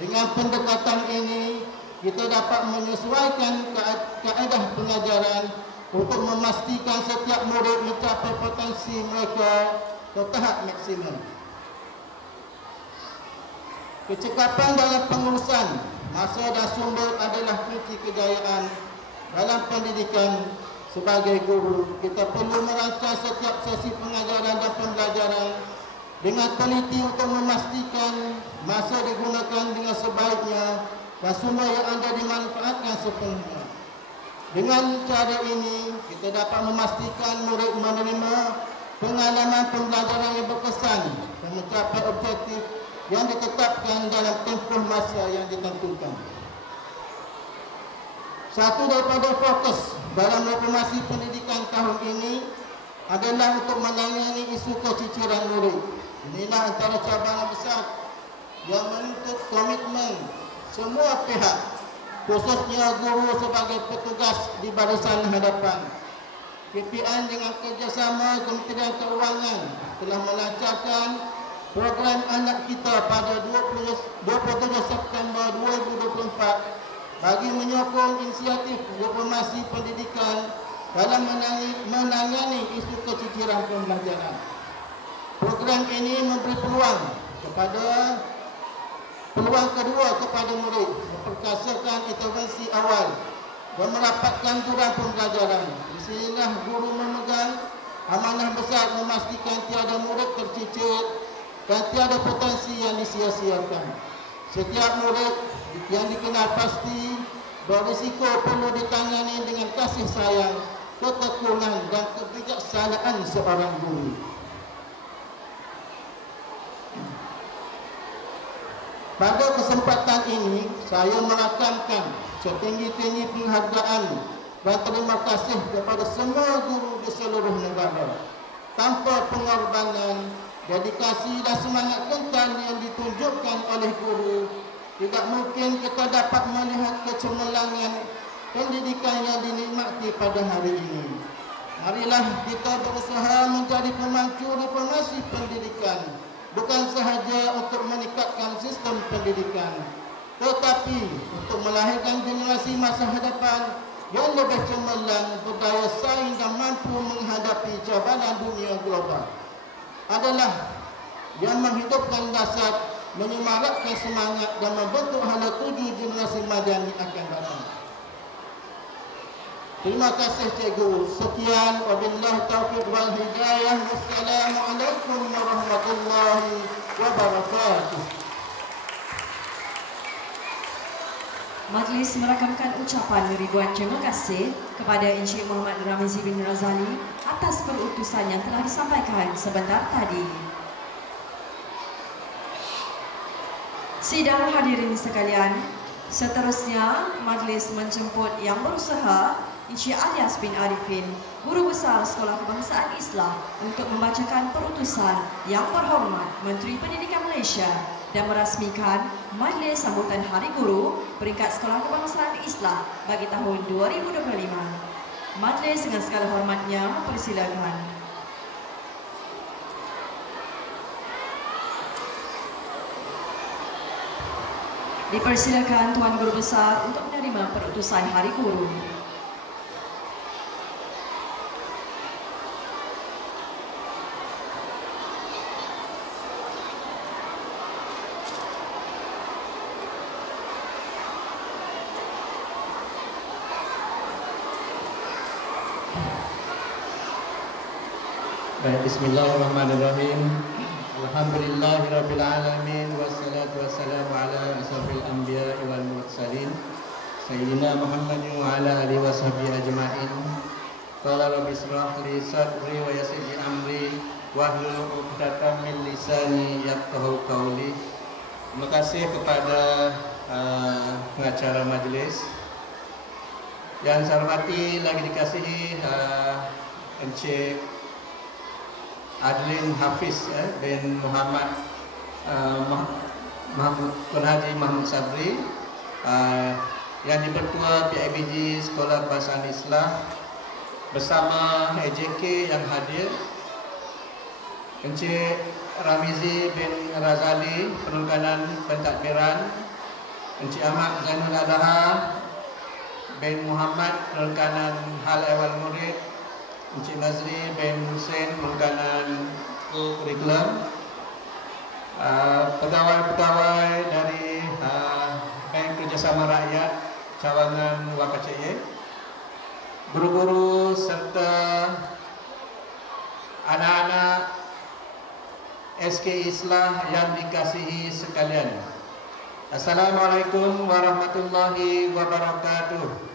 Dengan pendekatan ini, kita dapat menyesuaikan kaedah pengajaran untuk memastikan setiap murid mencapai potensi mereka ke tahap maksimum. Kecekapan dalam pengurusan masa dan sumber adalah kunci kejayaan dalam pendidikan. Sebagai guru, kita perlu merancang setiap sesi pengajaran dan pembelajaran dengan teliti untuk memastikan masa digunakan dengan sebaiknya dan sumber yang ada dimanfaatkan sepenuhnya. Dengan cara ini, kita dapat memastikan murid menerima pengalaman pembelajaran yang berkesan dan mencapai objektif yang ditetapkan dalam tempoh masa yang ditentukan. Satu daripada fokus dalam reformasi pendidikan tahun ini adalah untuk menangani isu keciciran murid. Inilah antara cabaran besar yang menuntut komitmen semua pihak, khususnya guru sebagai petugas di barisan hadapan. KPN dengan kerjasama Kementerian Keuangan telah melancarkan program anak kita pada 27 September 2024 bagi menyokong inisiatif reformasi pendidikan dalam menangani isu keciciran pembelajaran. Program ini memberi peluang kedua kepada murid memperkasakan intervensi awal dan merapatkan jurang pembelajaran. Di sinilah guru memegang amanah besar memastikan tiada murid tercicir dan tiada potensi yang disia-siakan. Setiap murid yang dikenal pasti berisiko perlu ditangani dengan kasih sayang, ketekunan dan kebijaksanaan seorang guru. Pada kesempatan ini, saya merakamkan setinggi-tinggi penghargaan dan terima kasih kepada semua guru di seluruh negara. Tanpa pengorbanan, dedikasi dan semangat kental yang ditunjukkan oleh guru, tidak mungkin kita dapat melihat kecemerlangan pendidikan yang dinikmati pada hari ini. Marilah kita berusaha menjadi pemancu reformasi pendidikan, bukan sahaja untuk meningkatkan sistem pendidikan, tetapi untuk melahirkan generasi masa hadapan yang lebih cemerlang, berdaya saing dan mampu menghadapi cabaran dunia global. Adalah yang menghidupkan dasar, menyemarakkan semangat dan membentuk hala tuju generasi madani akan datang. Terima kasih cikgu. Sekian, wabillahi taufiq wal hidayah. Wassalamualaikum warahmatullahi wabarakatuh. Majlis merakamkan ucapan ribuan terima kasih kepada Encik Muhammad Ramizi bin Razali atas perutusan yang telah disampaikan sebentar tadi. Sidang hadirin sekalian, seterusnya majlis menjemput yang berusaha Encik Alias bin Arifin, Guru Besar Sekolah Kebangsaan Islam, untuk membacakan perutusan yang berhormat Menteri Pendidikan Malaysia dan merasmikan majlis sambutan Hari Guru peringkat Sekolah Kebangsaan Islam bagi tahun 2025. Majlis dengan segala hormatnya mempersilakan. Dipersilakan Tuan Guru Besar untuk menerima perutusan Hari Guru. Bismillahirrahmanirrahim. Alhamdulillahirabbil alamin wassalatu wassalamu ala asyrafil anbiya'i wal mursalin sayyidina Muhammadin wa ala alihi washabihi ajmain. Qala rabbi ishrah li sadri wa yassir li amri wahlul 'uqdatam min lisani yafqahu qawli. Terima kasih kepada pengacara majlis yang saya hormati, lagi dikasihi Encik Adlin Hafiz bin Muhammad Tun Haji Mahmud Sabri, yang dipertua PIBG Sekolah Kebangsaan Islam, bersama AJK yang hadir, Encik Ramizi bin Razali Penungganan Pentadbiran, Encik Ahmad Zainul Adaha bin Muhammad Penungganan Hal Ehwal Murid, Encik Nazri bin Hussein Penungganan Kurikulum, pegawai-pegawai dari Bank Kerjasama Rakyat Cawangan Wakaceye, guru-guru serta anak-anak SK Islah yang dikasihi sekalian. Assalamualaikum warahmatullahi wabarakatuh.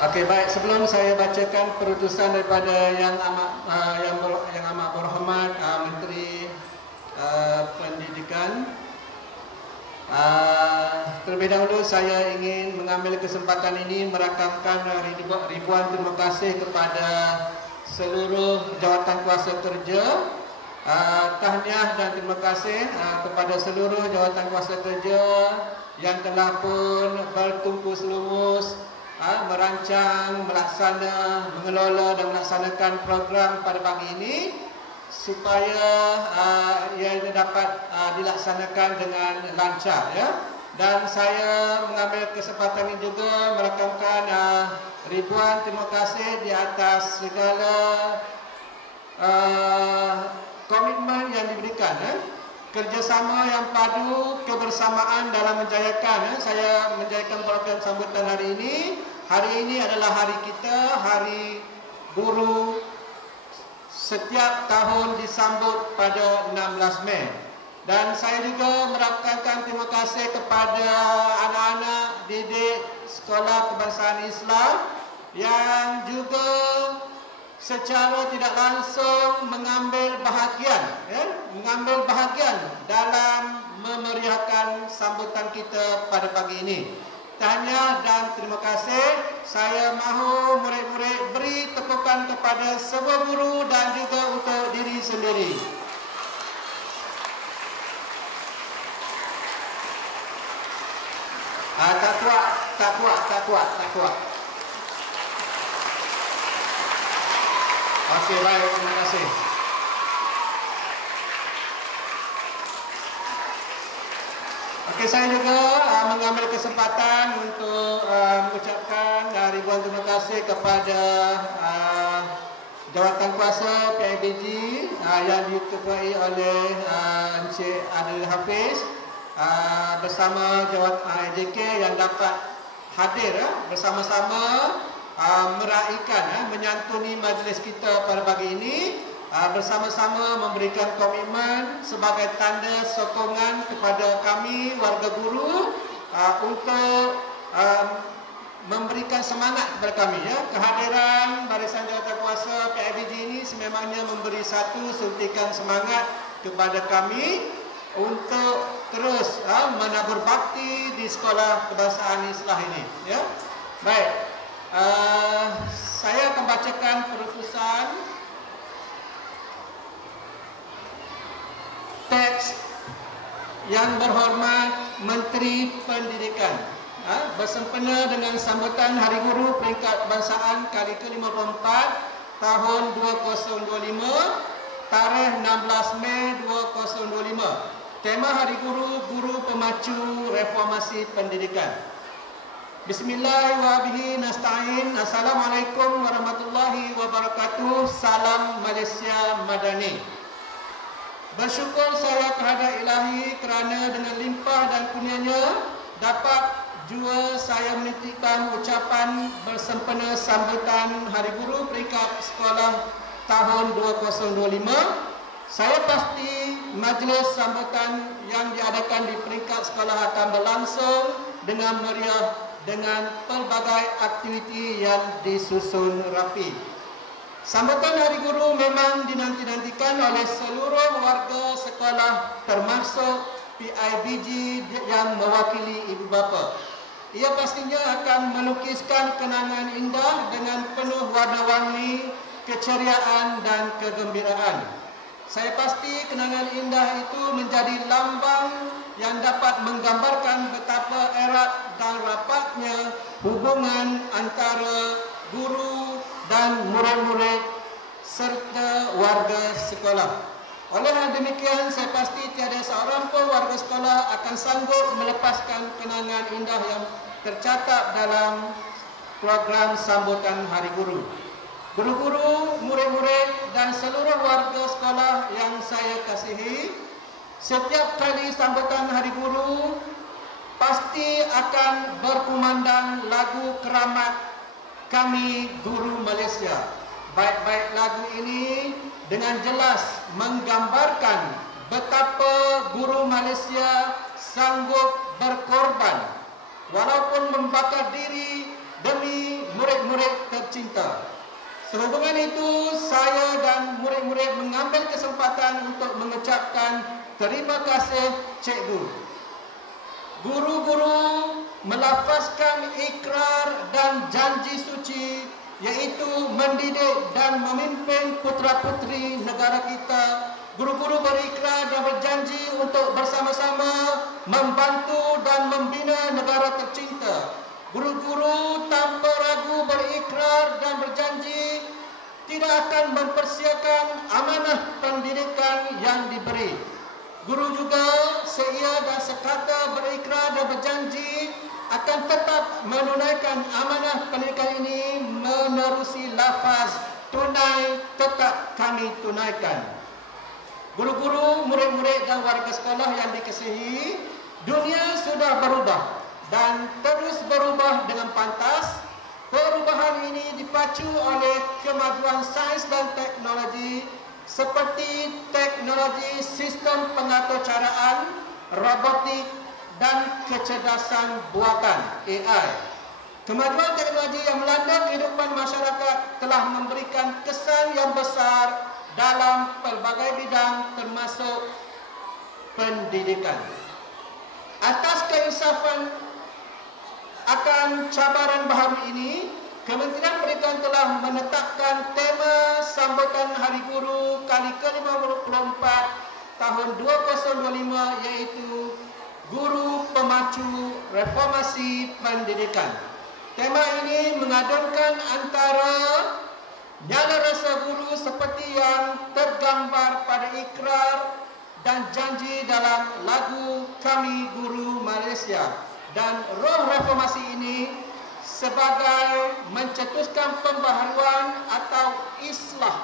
Okey, baik, sebelum saya bacakan perutusan daripada yang amat berhormat Menteri Pendidikan, terlebih dahulu saya ingin mengambil kesempatan ini merakamkan ribuan terima kasih kepada seluruh jawatan kuasa kerja, tahniah dan terima kasih kepada seluruh jawatan kuasa kerja yang telah pun bertumpu lumus merancang, melaksana, mengelola dan melaksanakan program pada pagi ini supaya ia dapat dilaksanakan dengan lancar, ya. Dan saya mengambil kesempatan ini juga merakamkan ribuan terima kasih di atas segala komitmen yang diberikan, kerjasama yang padu, kebersamaan dalam menjayakan. Saya menjayakan program sambutan hari ini. Hari ini adalah hari kita, hari guru, setiap tahun disambut pada 16 Mei. Dan saya juga merakamkan terima kasih kepada anak-anak didik Sekolah Kebangsaan Islam yang juga secara tidak langsung mengambil bahagian dalam memeriahkan sambutan kita pada pagi ini. Tahniah dan terima kasih. Saya mahu murid-murid beri tepukan kepada semua guru dan juga untuk diri sendiri. Tak kuat. Okey, baik, terima kasih. Okey, saya juga mengambil kesempatan untuk mengucapkan ribuan terima kasih kepada jawatan kuasa PIBG yang diketuai oleh Encik Adil Hafiz bersama jawatan AJK yang dapat hadir bersama-sama meraihkan, menyantuni majlis kita pada pagi ini, bersama-sama memberikan komitmen sebagai tanda sokongan kepada kami warga guru untuk memberikan semangat kepada kami, ya. Kehadiran barisan jawatan kuasa PIBG ini sememangnya memberi satu suntikan semangat kepada kami untuk terus menabur bakti di Sekolah Kebangsaan Islam ini, ya. Baik, saya akan bacakan perutusan teks yang berhormat Menteri Pendidikan bersempena dengan sambutan Hari Guru Peringkat Kebangsaan kali ke-54 tahun 2025, tarikh 16 Mei 2025. Tema Hari Guru, Guru Pemacu Reformasi Pendidikan. Bismillahirrahmanirrahim. Assalamualaikum warahmatullahi wabarakatuh. Salam Malaysia Madani. Bersyukur saya kehadrat Ilahi kerana dengan limpah dan kurnianya dapat jua saya menitikan ucapan bersempena sambutan Hari Guru peringkat sekolah tahun 2025. Saya pasti majlis sambutan yang diadakan di peringkat sekolah akan berlangsung dengan meriah dengan pelbagai aktiviti yang disusun rapi. Sambutan Hari Guru memang dinanti-nantikan oleh seluruh warga sekolah termasuk PIBG yang mewakili ibu bapa. Ia pastinya akan melukiskan kenangan indah dengan penuh warna-warni, keceriaan dan kegembiraan. Saya pasti kenangan indah itu menjadi lambang yang dapat menggambarkan betapa erat dan rapatnya hubungan antara guru dan murid-murid serta warga sekolah. Oleh hal demikian, saya pasti tiada seorang pun warga sekolah akan sanggup melepaskan kenangan indah yang tercatat dalam program sambutan Hari Guru. Guru-guru, murid-murid dan seluruh warga sekolah yang saya kasihi, setiap kali sambutan Hari Guru pasti akan berkumandang lagu keramat kami Guru Malaysia. Baik-baik lagu ini dengan jelas menggambarkan betapa guru Malaysia sanggup berkorban walaupun membakar diri demi murid-murid tercinta. Sehubungan itu, saya dan murid-murid mengambil kesempatan untuk mengucapkan terima kasih cikgu. Guru-guru melafazkan ikrar dan janji suci, iaitu mendidik dan memimpin putera-puteri negara kita. Guru-guru berikrar dan berjanji untuk bersama-sama membantu dan membina negara tercinta. Guru-guru tanpa ragu berikrar dan berjanji tidak akan mempersiakan amanah pendidikan yang diberi. Guru juga seia dan sekata berikrar dan berjanji akan tetap menunaikan amanah pendidikan ini menerusi lafaz tunai tetap kami tunaikan. Guru-guru, murid-murid dan warga sekolah yang dikasihi, dunia sudah berubah dan terus berubah dengan pantas. Perubahan ini dipacu oleh kemajuan sains dan teknologi seperti teknologi sistem pengaturcaraan, robotik dan kecerdasan buatan AI. Kemajuan teknologi yang melanda kehidupan masyarakat telah memberikan kesan yang besar dalam pelbagai bidang termasuk pendidikan. Atas keinsafan akan cabaran baharu ini, Kementerian Pendidikan telah menetapkan tema sambutan Hari Guru kali ke-54 tahun 2025 iaitu Guru Pemacu Reformasi Pendidikan. Tema ini mengadunkan antara nyala rasa guru seperti yang tergambar pada ikrar dan janji dalam lagu Kami Guru Malaysia, dan roh reformasi ini sebagai mencetuskan pembaharuan atau islah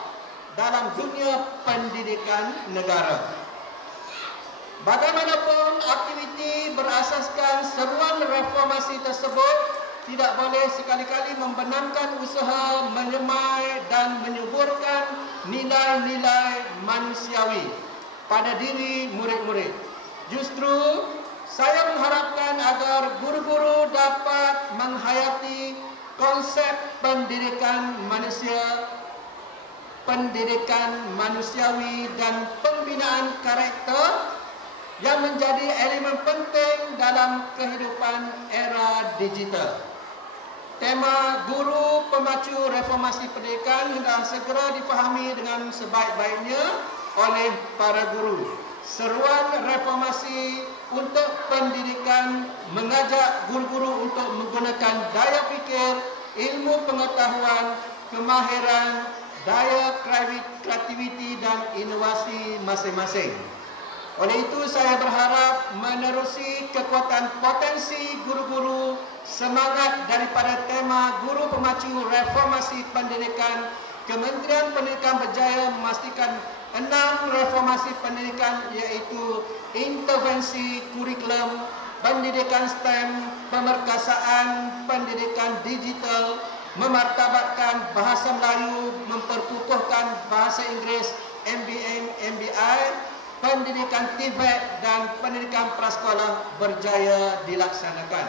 dalam dunia pendidikan negara. Bagaimanapun, aktiviti berasaskan seruan reformasi tersebut tidak boleh sekali-kali membenamkan usaha menyemai dan menyuburkan nilai-nilai manusiawi pada diri murid-murid. Justru, saya mengharapkan agar guru-guru dapat menghayati konsep pendidikan manusia, pendidikan manusiawi dan pembinaan karakter yang menjadi elemen penting dalam kehidupan era digital. Tema Guru Pemacu Reformasi Pendidikan hendak segera difahami dengan sebaik-baiknya oleh para guru. Seruan reformasi untuk pendidikan mengajak guru-guru untuk menggunakan daya fikir, ilmu pengetahuan, kemahiran, daya kreativiti dan inovasi masing-masing. Oleh itu, saya berharap menerusi kekuatan potensi guru-guru, semangat daripada tema Guru Pemacu Reformasi Pendidikan Kementerian Pendidikan berjaya memastikan 6 reformasi pendidikan, iaitu intervensi kurikulum, pendidikan STEM, pemerkasaan pendidikan digital, memartabatkan bahasa Melayu, memperkukuhkan bahasa Inggeris, MBI, pendidikan TVET dan pendidikan prasekolah berjaya dilaksanakan.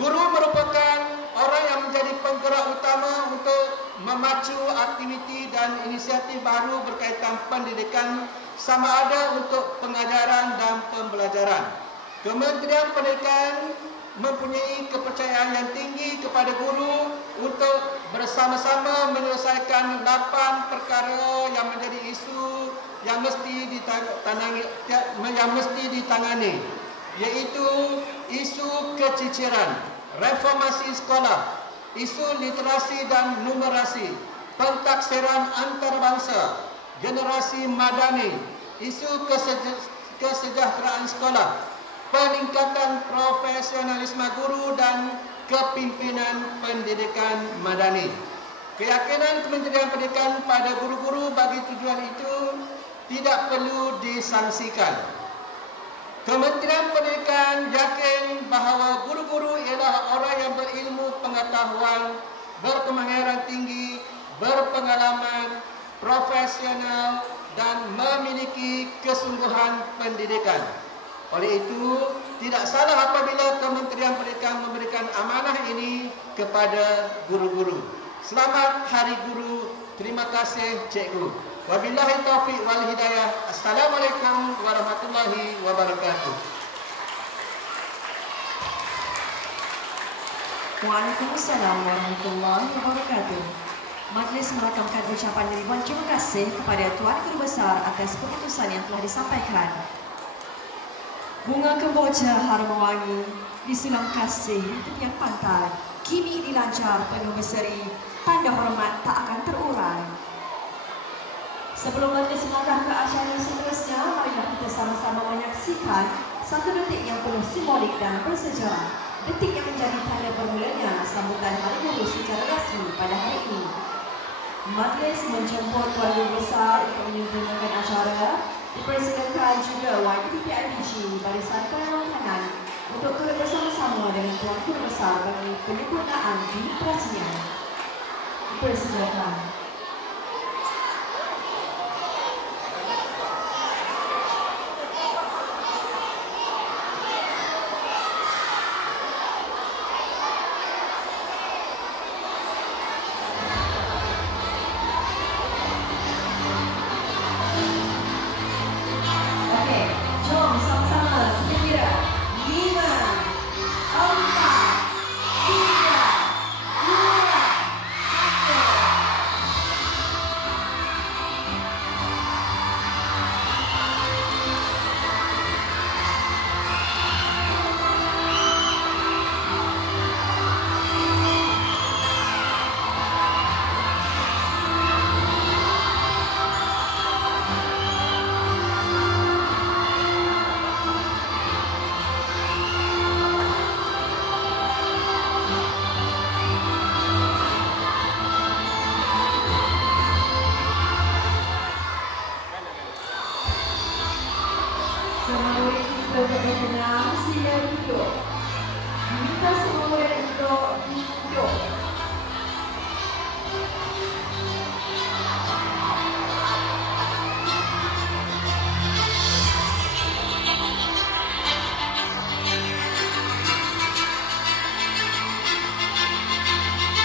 Guru merupakan orang yang menjadi penggerak utama untuk memacu aktiviti dan inisiatif baru berkaitan pendidikan, sama ada untuk pengajaran dan pembelajaran. Kementerian Pendidikan mempunyai kepercayaan yang tinggi kepada guru untuk bersama-sama menyelesaikan 8 perkara yang menjadi isu yang mesti ditangani, iaitu isu keciciran, reformasi sekolah, isu literasi dan numerasi, pentaksiran antarabangsa, generasi madani, isu kesejahteraan sekolah, peningkatan profesionalisme guru dan kepimpinan pendidikan madani. Keyakinan Kementerian Pendidikan pada guru-guru bagi tujuan itu tidak perlu disangsikan. Kementerian Pendidikan yakin bahawa guru-guru ialah orang yang berilmu pengetahuan, berkemahiran tinggi, berpengalaman, profesional dan memiliki kesungguhan pendidikan. Oleh itu, tidak salah apabila Kementerian Pendidikan memberikan amanah ini kepada guru-guru. Selamat Hari Guru. Terima kasih Cikgu. Wabillahi taufiq wal hidayah. Assalamualaikum warahmatullahi wabarakatuh. Waalaikumsalam warahmatullahi wabarakatuh. Majlis merakamkan ucapan ribuan terima kasih kepada Tuan Guru Besar atas keputusan yang telah disampaikan. Bunga kemboja harum mewangi disulam kasih di tepian pantai, kini dilancar penuh berseri, tanda hormat tak akan terurai. Sebelum majlis melangkah ke acara yang seterusnya, marilah kita sama-sama menyaksikan satu detik yang penuh simbolik dan bersejarah. Detik yang menjadi tanda bermulanya sambutan Hari Guru secara rasmi pada hari ini. Majlis menjemput Tuan Guru Besar untuk menyempurnakan acara. Dipersilakan juga YPTPIBG barisan penerang kanan untuk turut bersama-sama dengan Tuan Guru Besar bagi penyempurnaan di perhatian. Dipersilakan.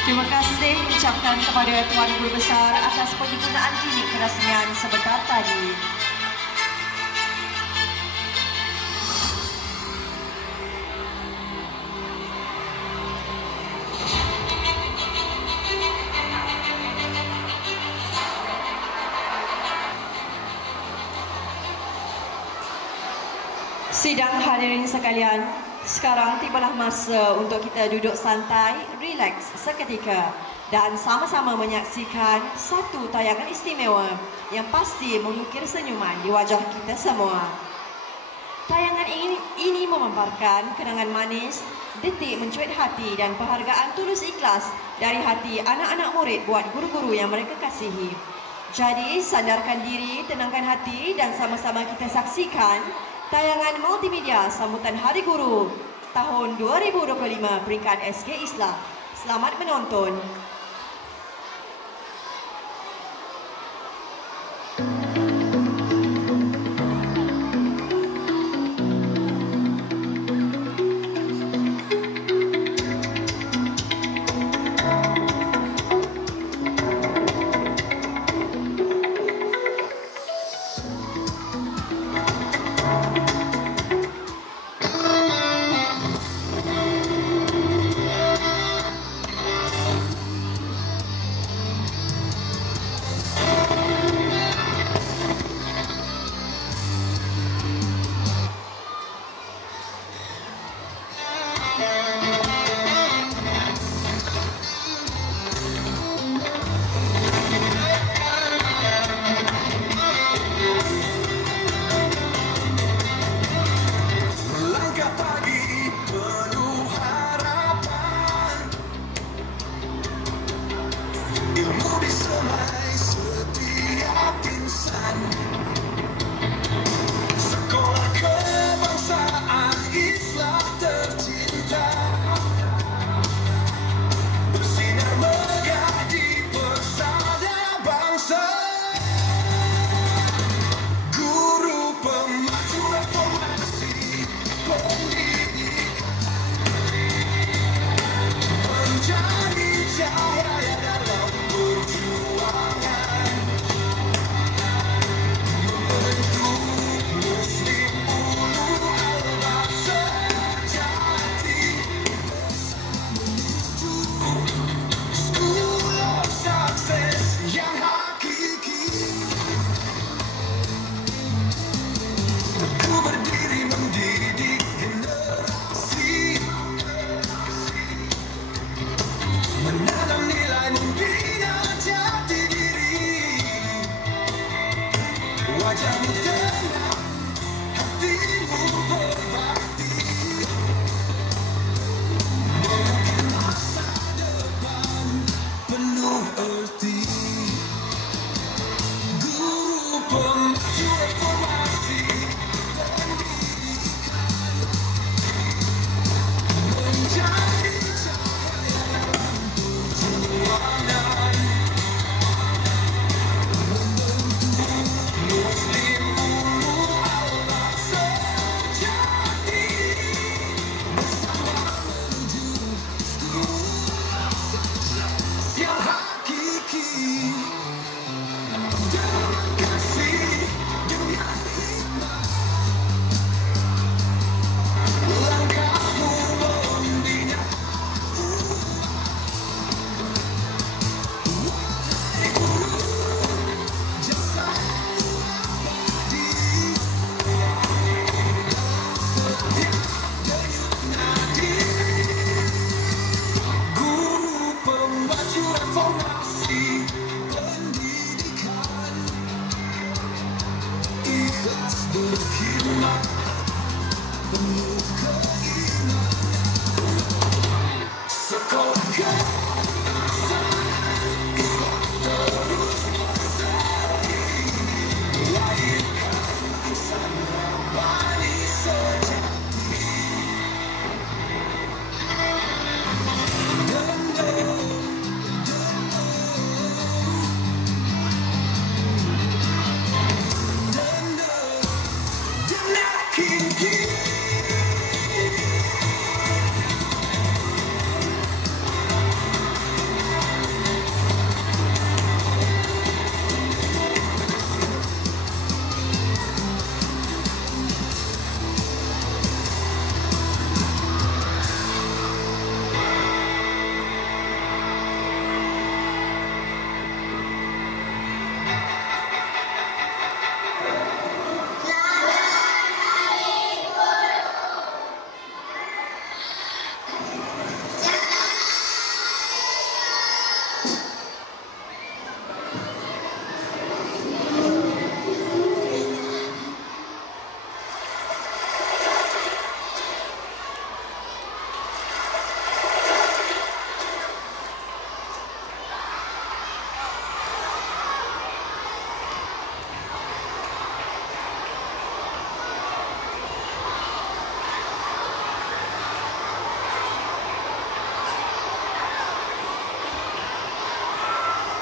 Terima kasih diucapkan kepada Tuan Guru Besar atas penyempurnaan klinik kerasmian sebentar tadi. Sidang hadirin sekalian, sekarang tibalah masa untuk kita duduk santai, rileks seketika dan sama-sama menyaksikan satu tayangan istimewa yang pasti mengukir senyuman di wajah kita semua. Tayangan ini memaparkan kenangan manis, detik mencuit hati dan penghargaan tulus ikhlas dari hati anak-anak murid buat guru-guru yang mereka kasihi. Jadi, sandarkan diri, tenangkan hati dan sama-sama kita saksikan tayangan multimedia sambutan Hari Guru tahun 2025 peringkat SK Islam. Selamat menonton. Muslim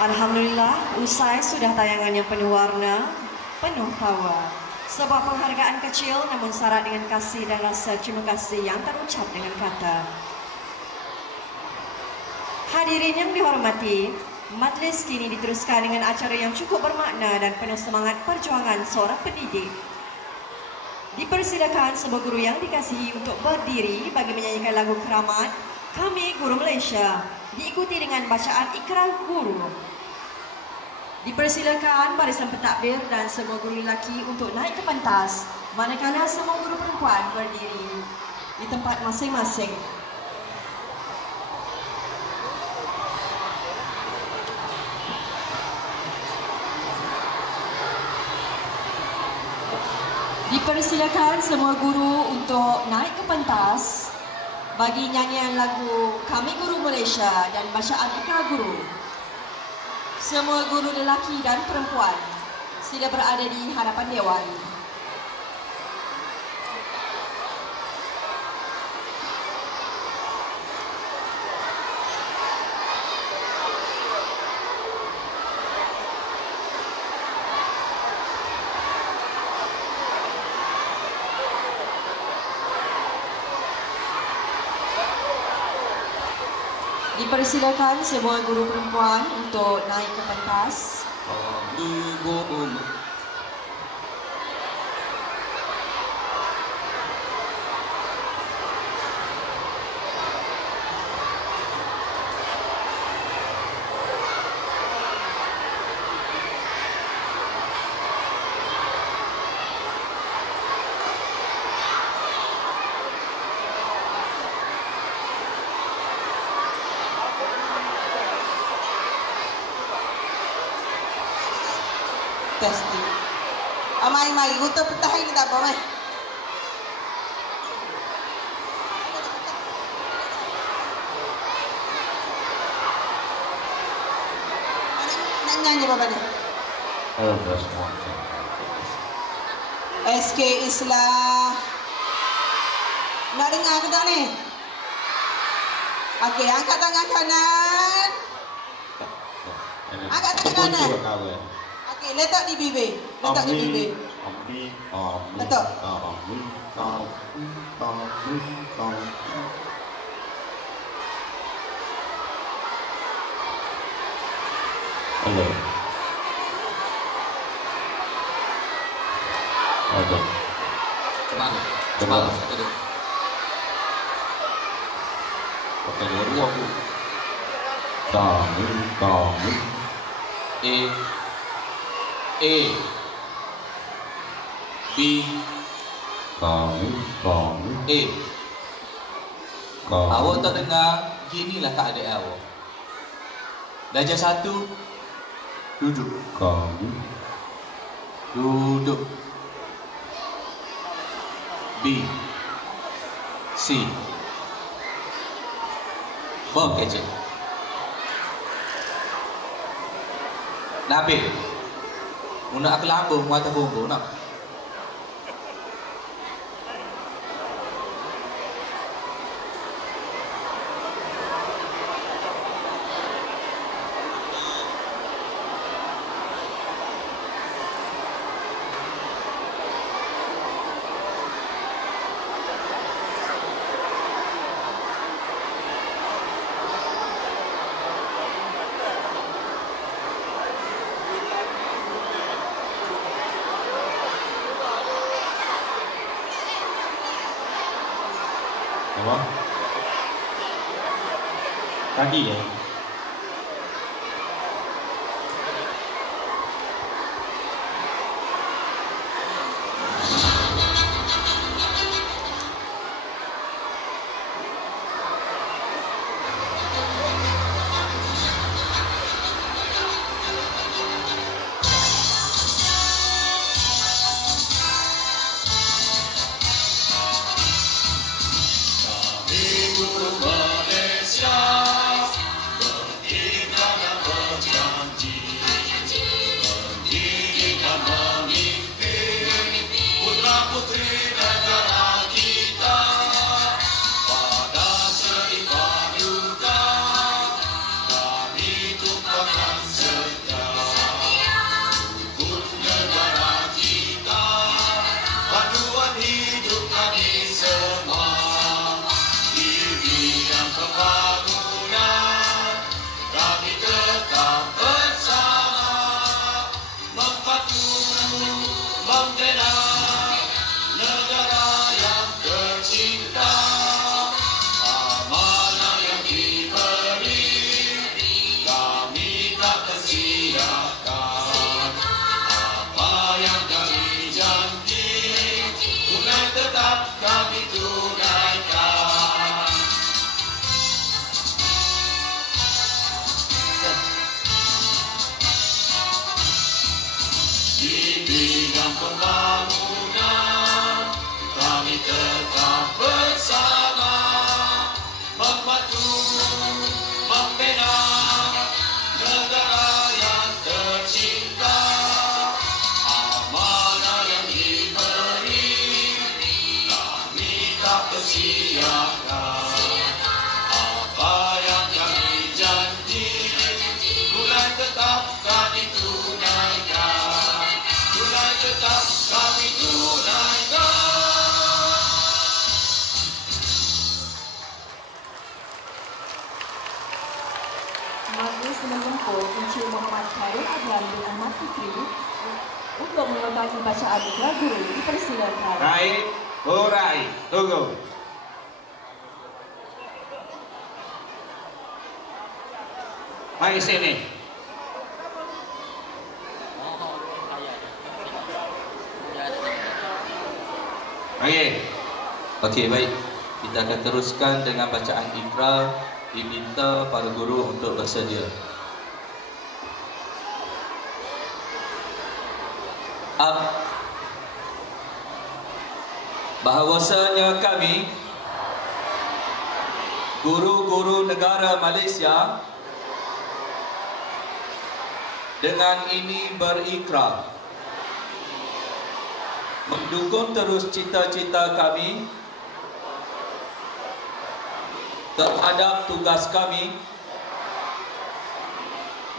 Alhamdulillah, usai sudah tayangan yang penuh warna, penuh tawa. Sebuah penghargaan kecil namun syarat dengan kasih dan rasa terima kasih yang terucap dengan kata. Hadirin yang dihormati, majlis kini diteruskan dengan acara yang cukup bermakna dan penuh semangat perjuangan seorang pendidik. Dipersilakan semua guru yang dikasihi untuk berdiri bagi menyanyikan lagu keramat Kami Guru Malaysia, diikuti dengan bacaan ikrar guru. Dipersilakan barisan pentadbir dan semua guru lelaki untuk naik ke pentas, manakala semua guru perempuan berdiri di tempat masing-masing. Dipersilakan semua guru untuk naik ke pentas bagi nyanyian lagu Kami Guru Malaysia dan bacaan ikrar guru. Semua guru lelaki dan perempuan sila berada di hadapan dewan. Dipersilakan semua guru perempuan untuk naik ke pentas. Testing. Mari, kita petang ini tak apa, mai. Nak nyanyi apa ni? SK Islah. Nak dengar ke tak ni? Okey, angkat tangan kanan. Angkat tangan kanan. Okey, letak di bibir. Letak di bibir. Letak. Halo. Ada. Cepat. Pakai dulu aku. Tamu. A B kamu A. Awak tak dengar, ginilah keadaan awak. Darjah 1 duduk. Kamu duduk. B C Bom kecil. Nabil Muna aku lambung, mata bumbu nak. Apa? Tadi ya? Datuk Encik Muhammad Khairul Adlan bin Ahmad Fikri untuk mengulangi bacaan ikrar guru. Dipersilakan. Baik, Hurai, tunggu. Mari sini. Okey, baik. Kita akan teruskan dengan bacaan ikrar. Diminta para guru untuk bersedia. Bahawasanya kami, guru-guru negara Malaysia, dengan ini berikrar mendukung terus cita-cita kami terhadap tugas kami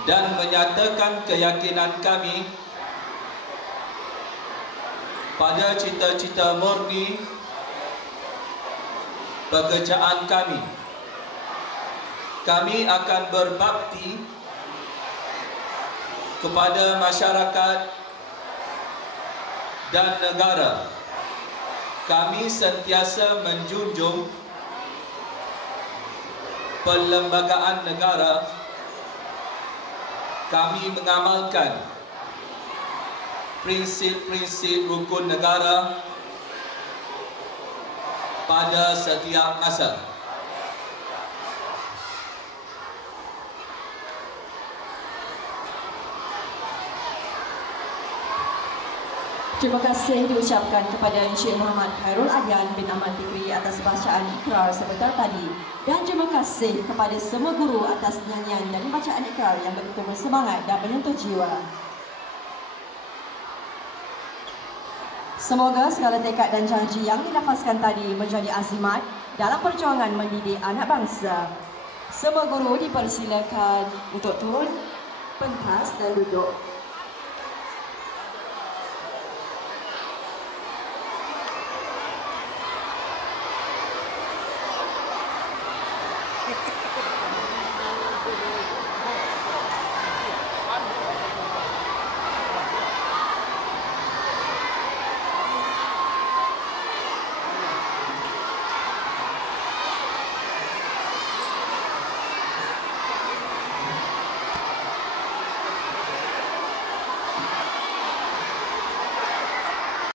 dan menyatakan keyakinan kami pada cita-cita murni pekerjaan kami. Kami akan berbakti kepada masyarakat dan negara. Kami sentiasa menjunjung perlembagaan negara. Kami mengamalkan prinsip-prinsip rukun negara pada setiap masa. Terima kasih diucapkan kepada Encik Muhammad Khairul Adlan bin Ahmad Fikri atas bacaan ikrar sebentar tadi, dan terima kasih kepada semua guru atas nyanyian dan bacaan ikrar yang begitu bersemangat dan menyentuh jiwa. Semoga segala tekad dan janji yang dilafazkan tadi menjadi azimat dalam perjuangan mendidik anak bangsa. Semua guru dipersilakan untuk turun pentas dan duduk.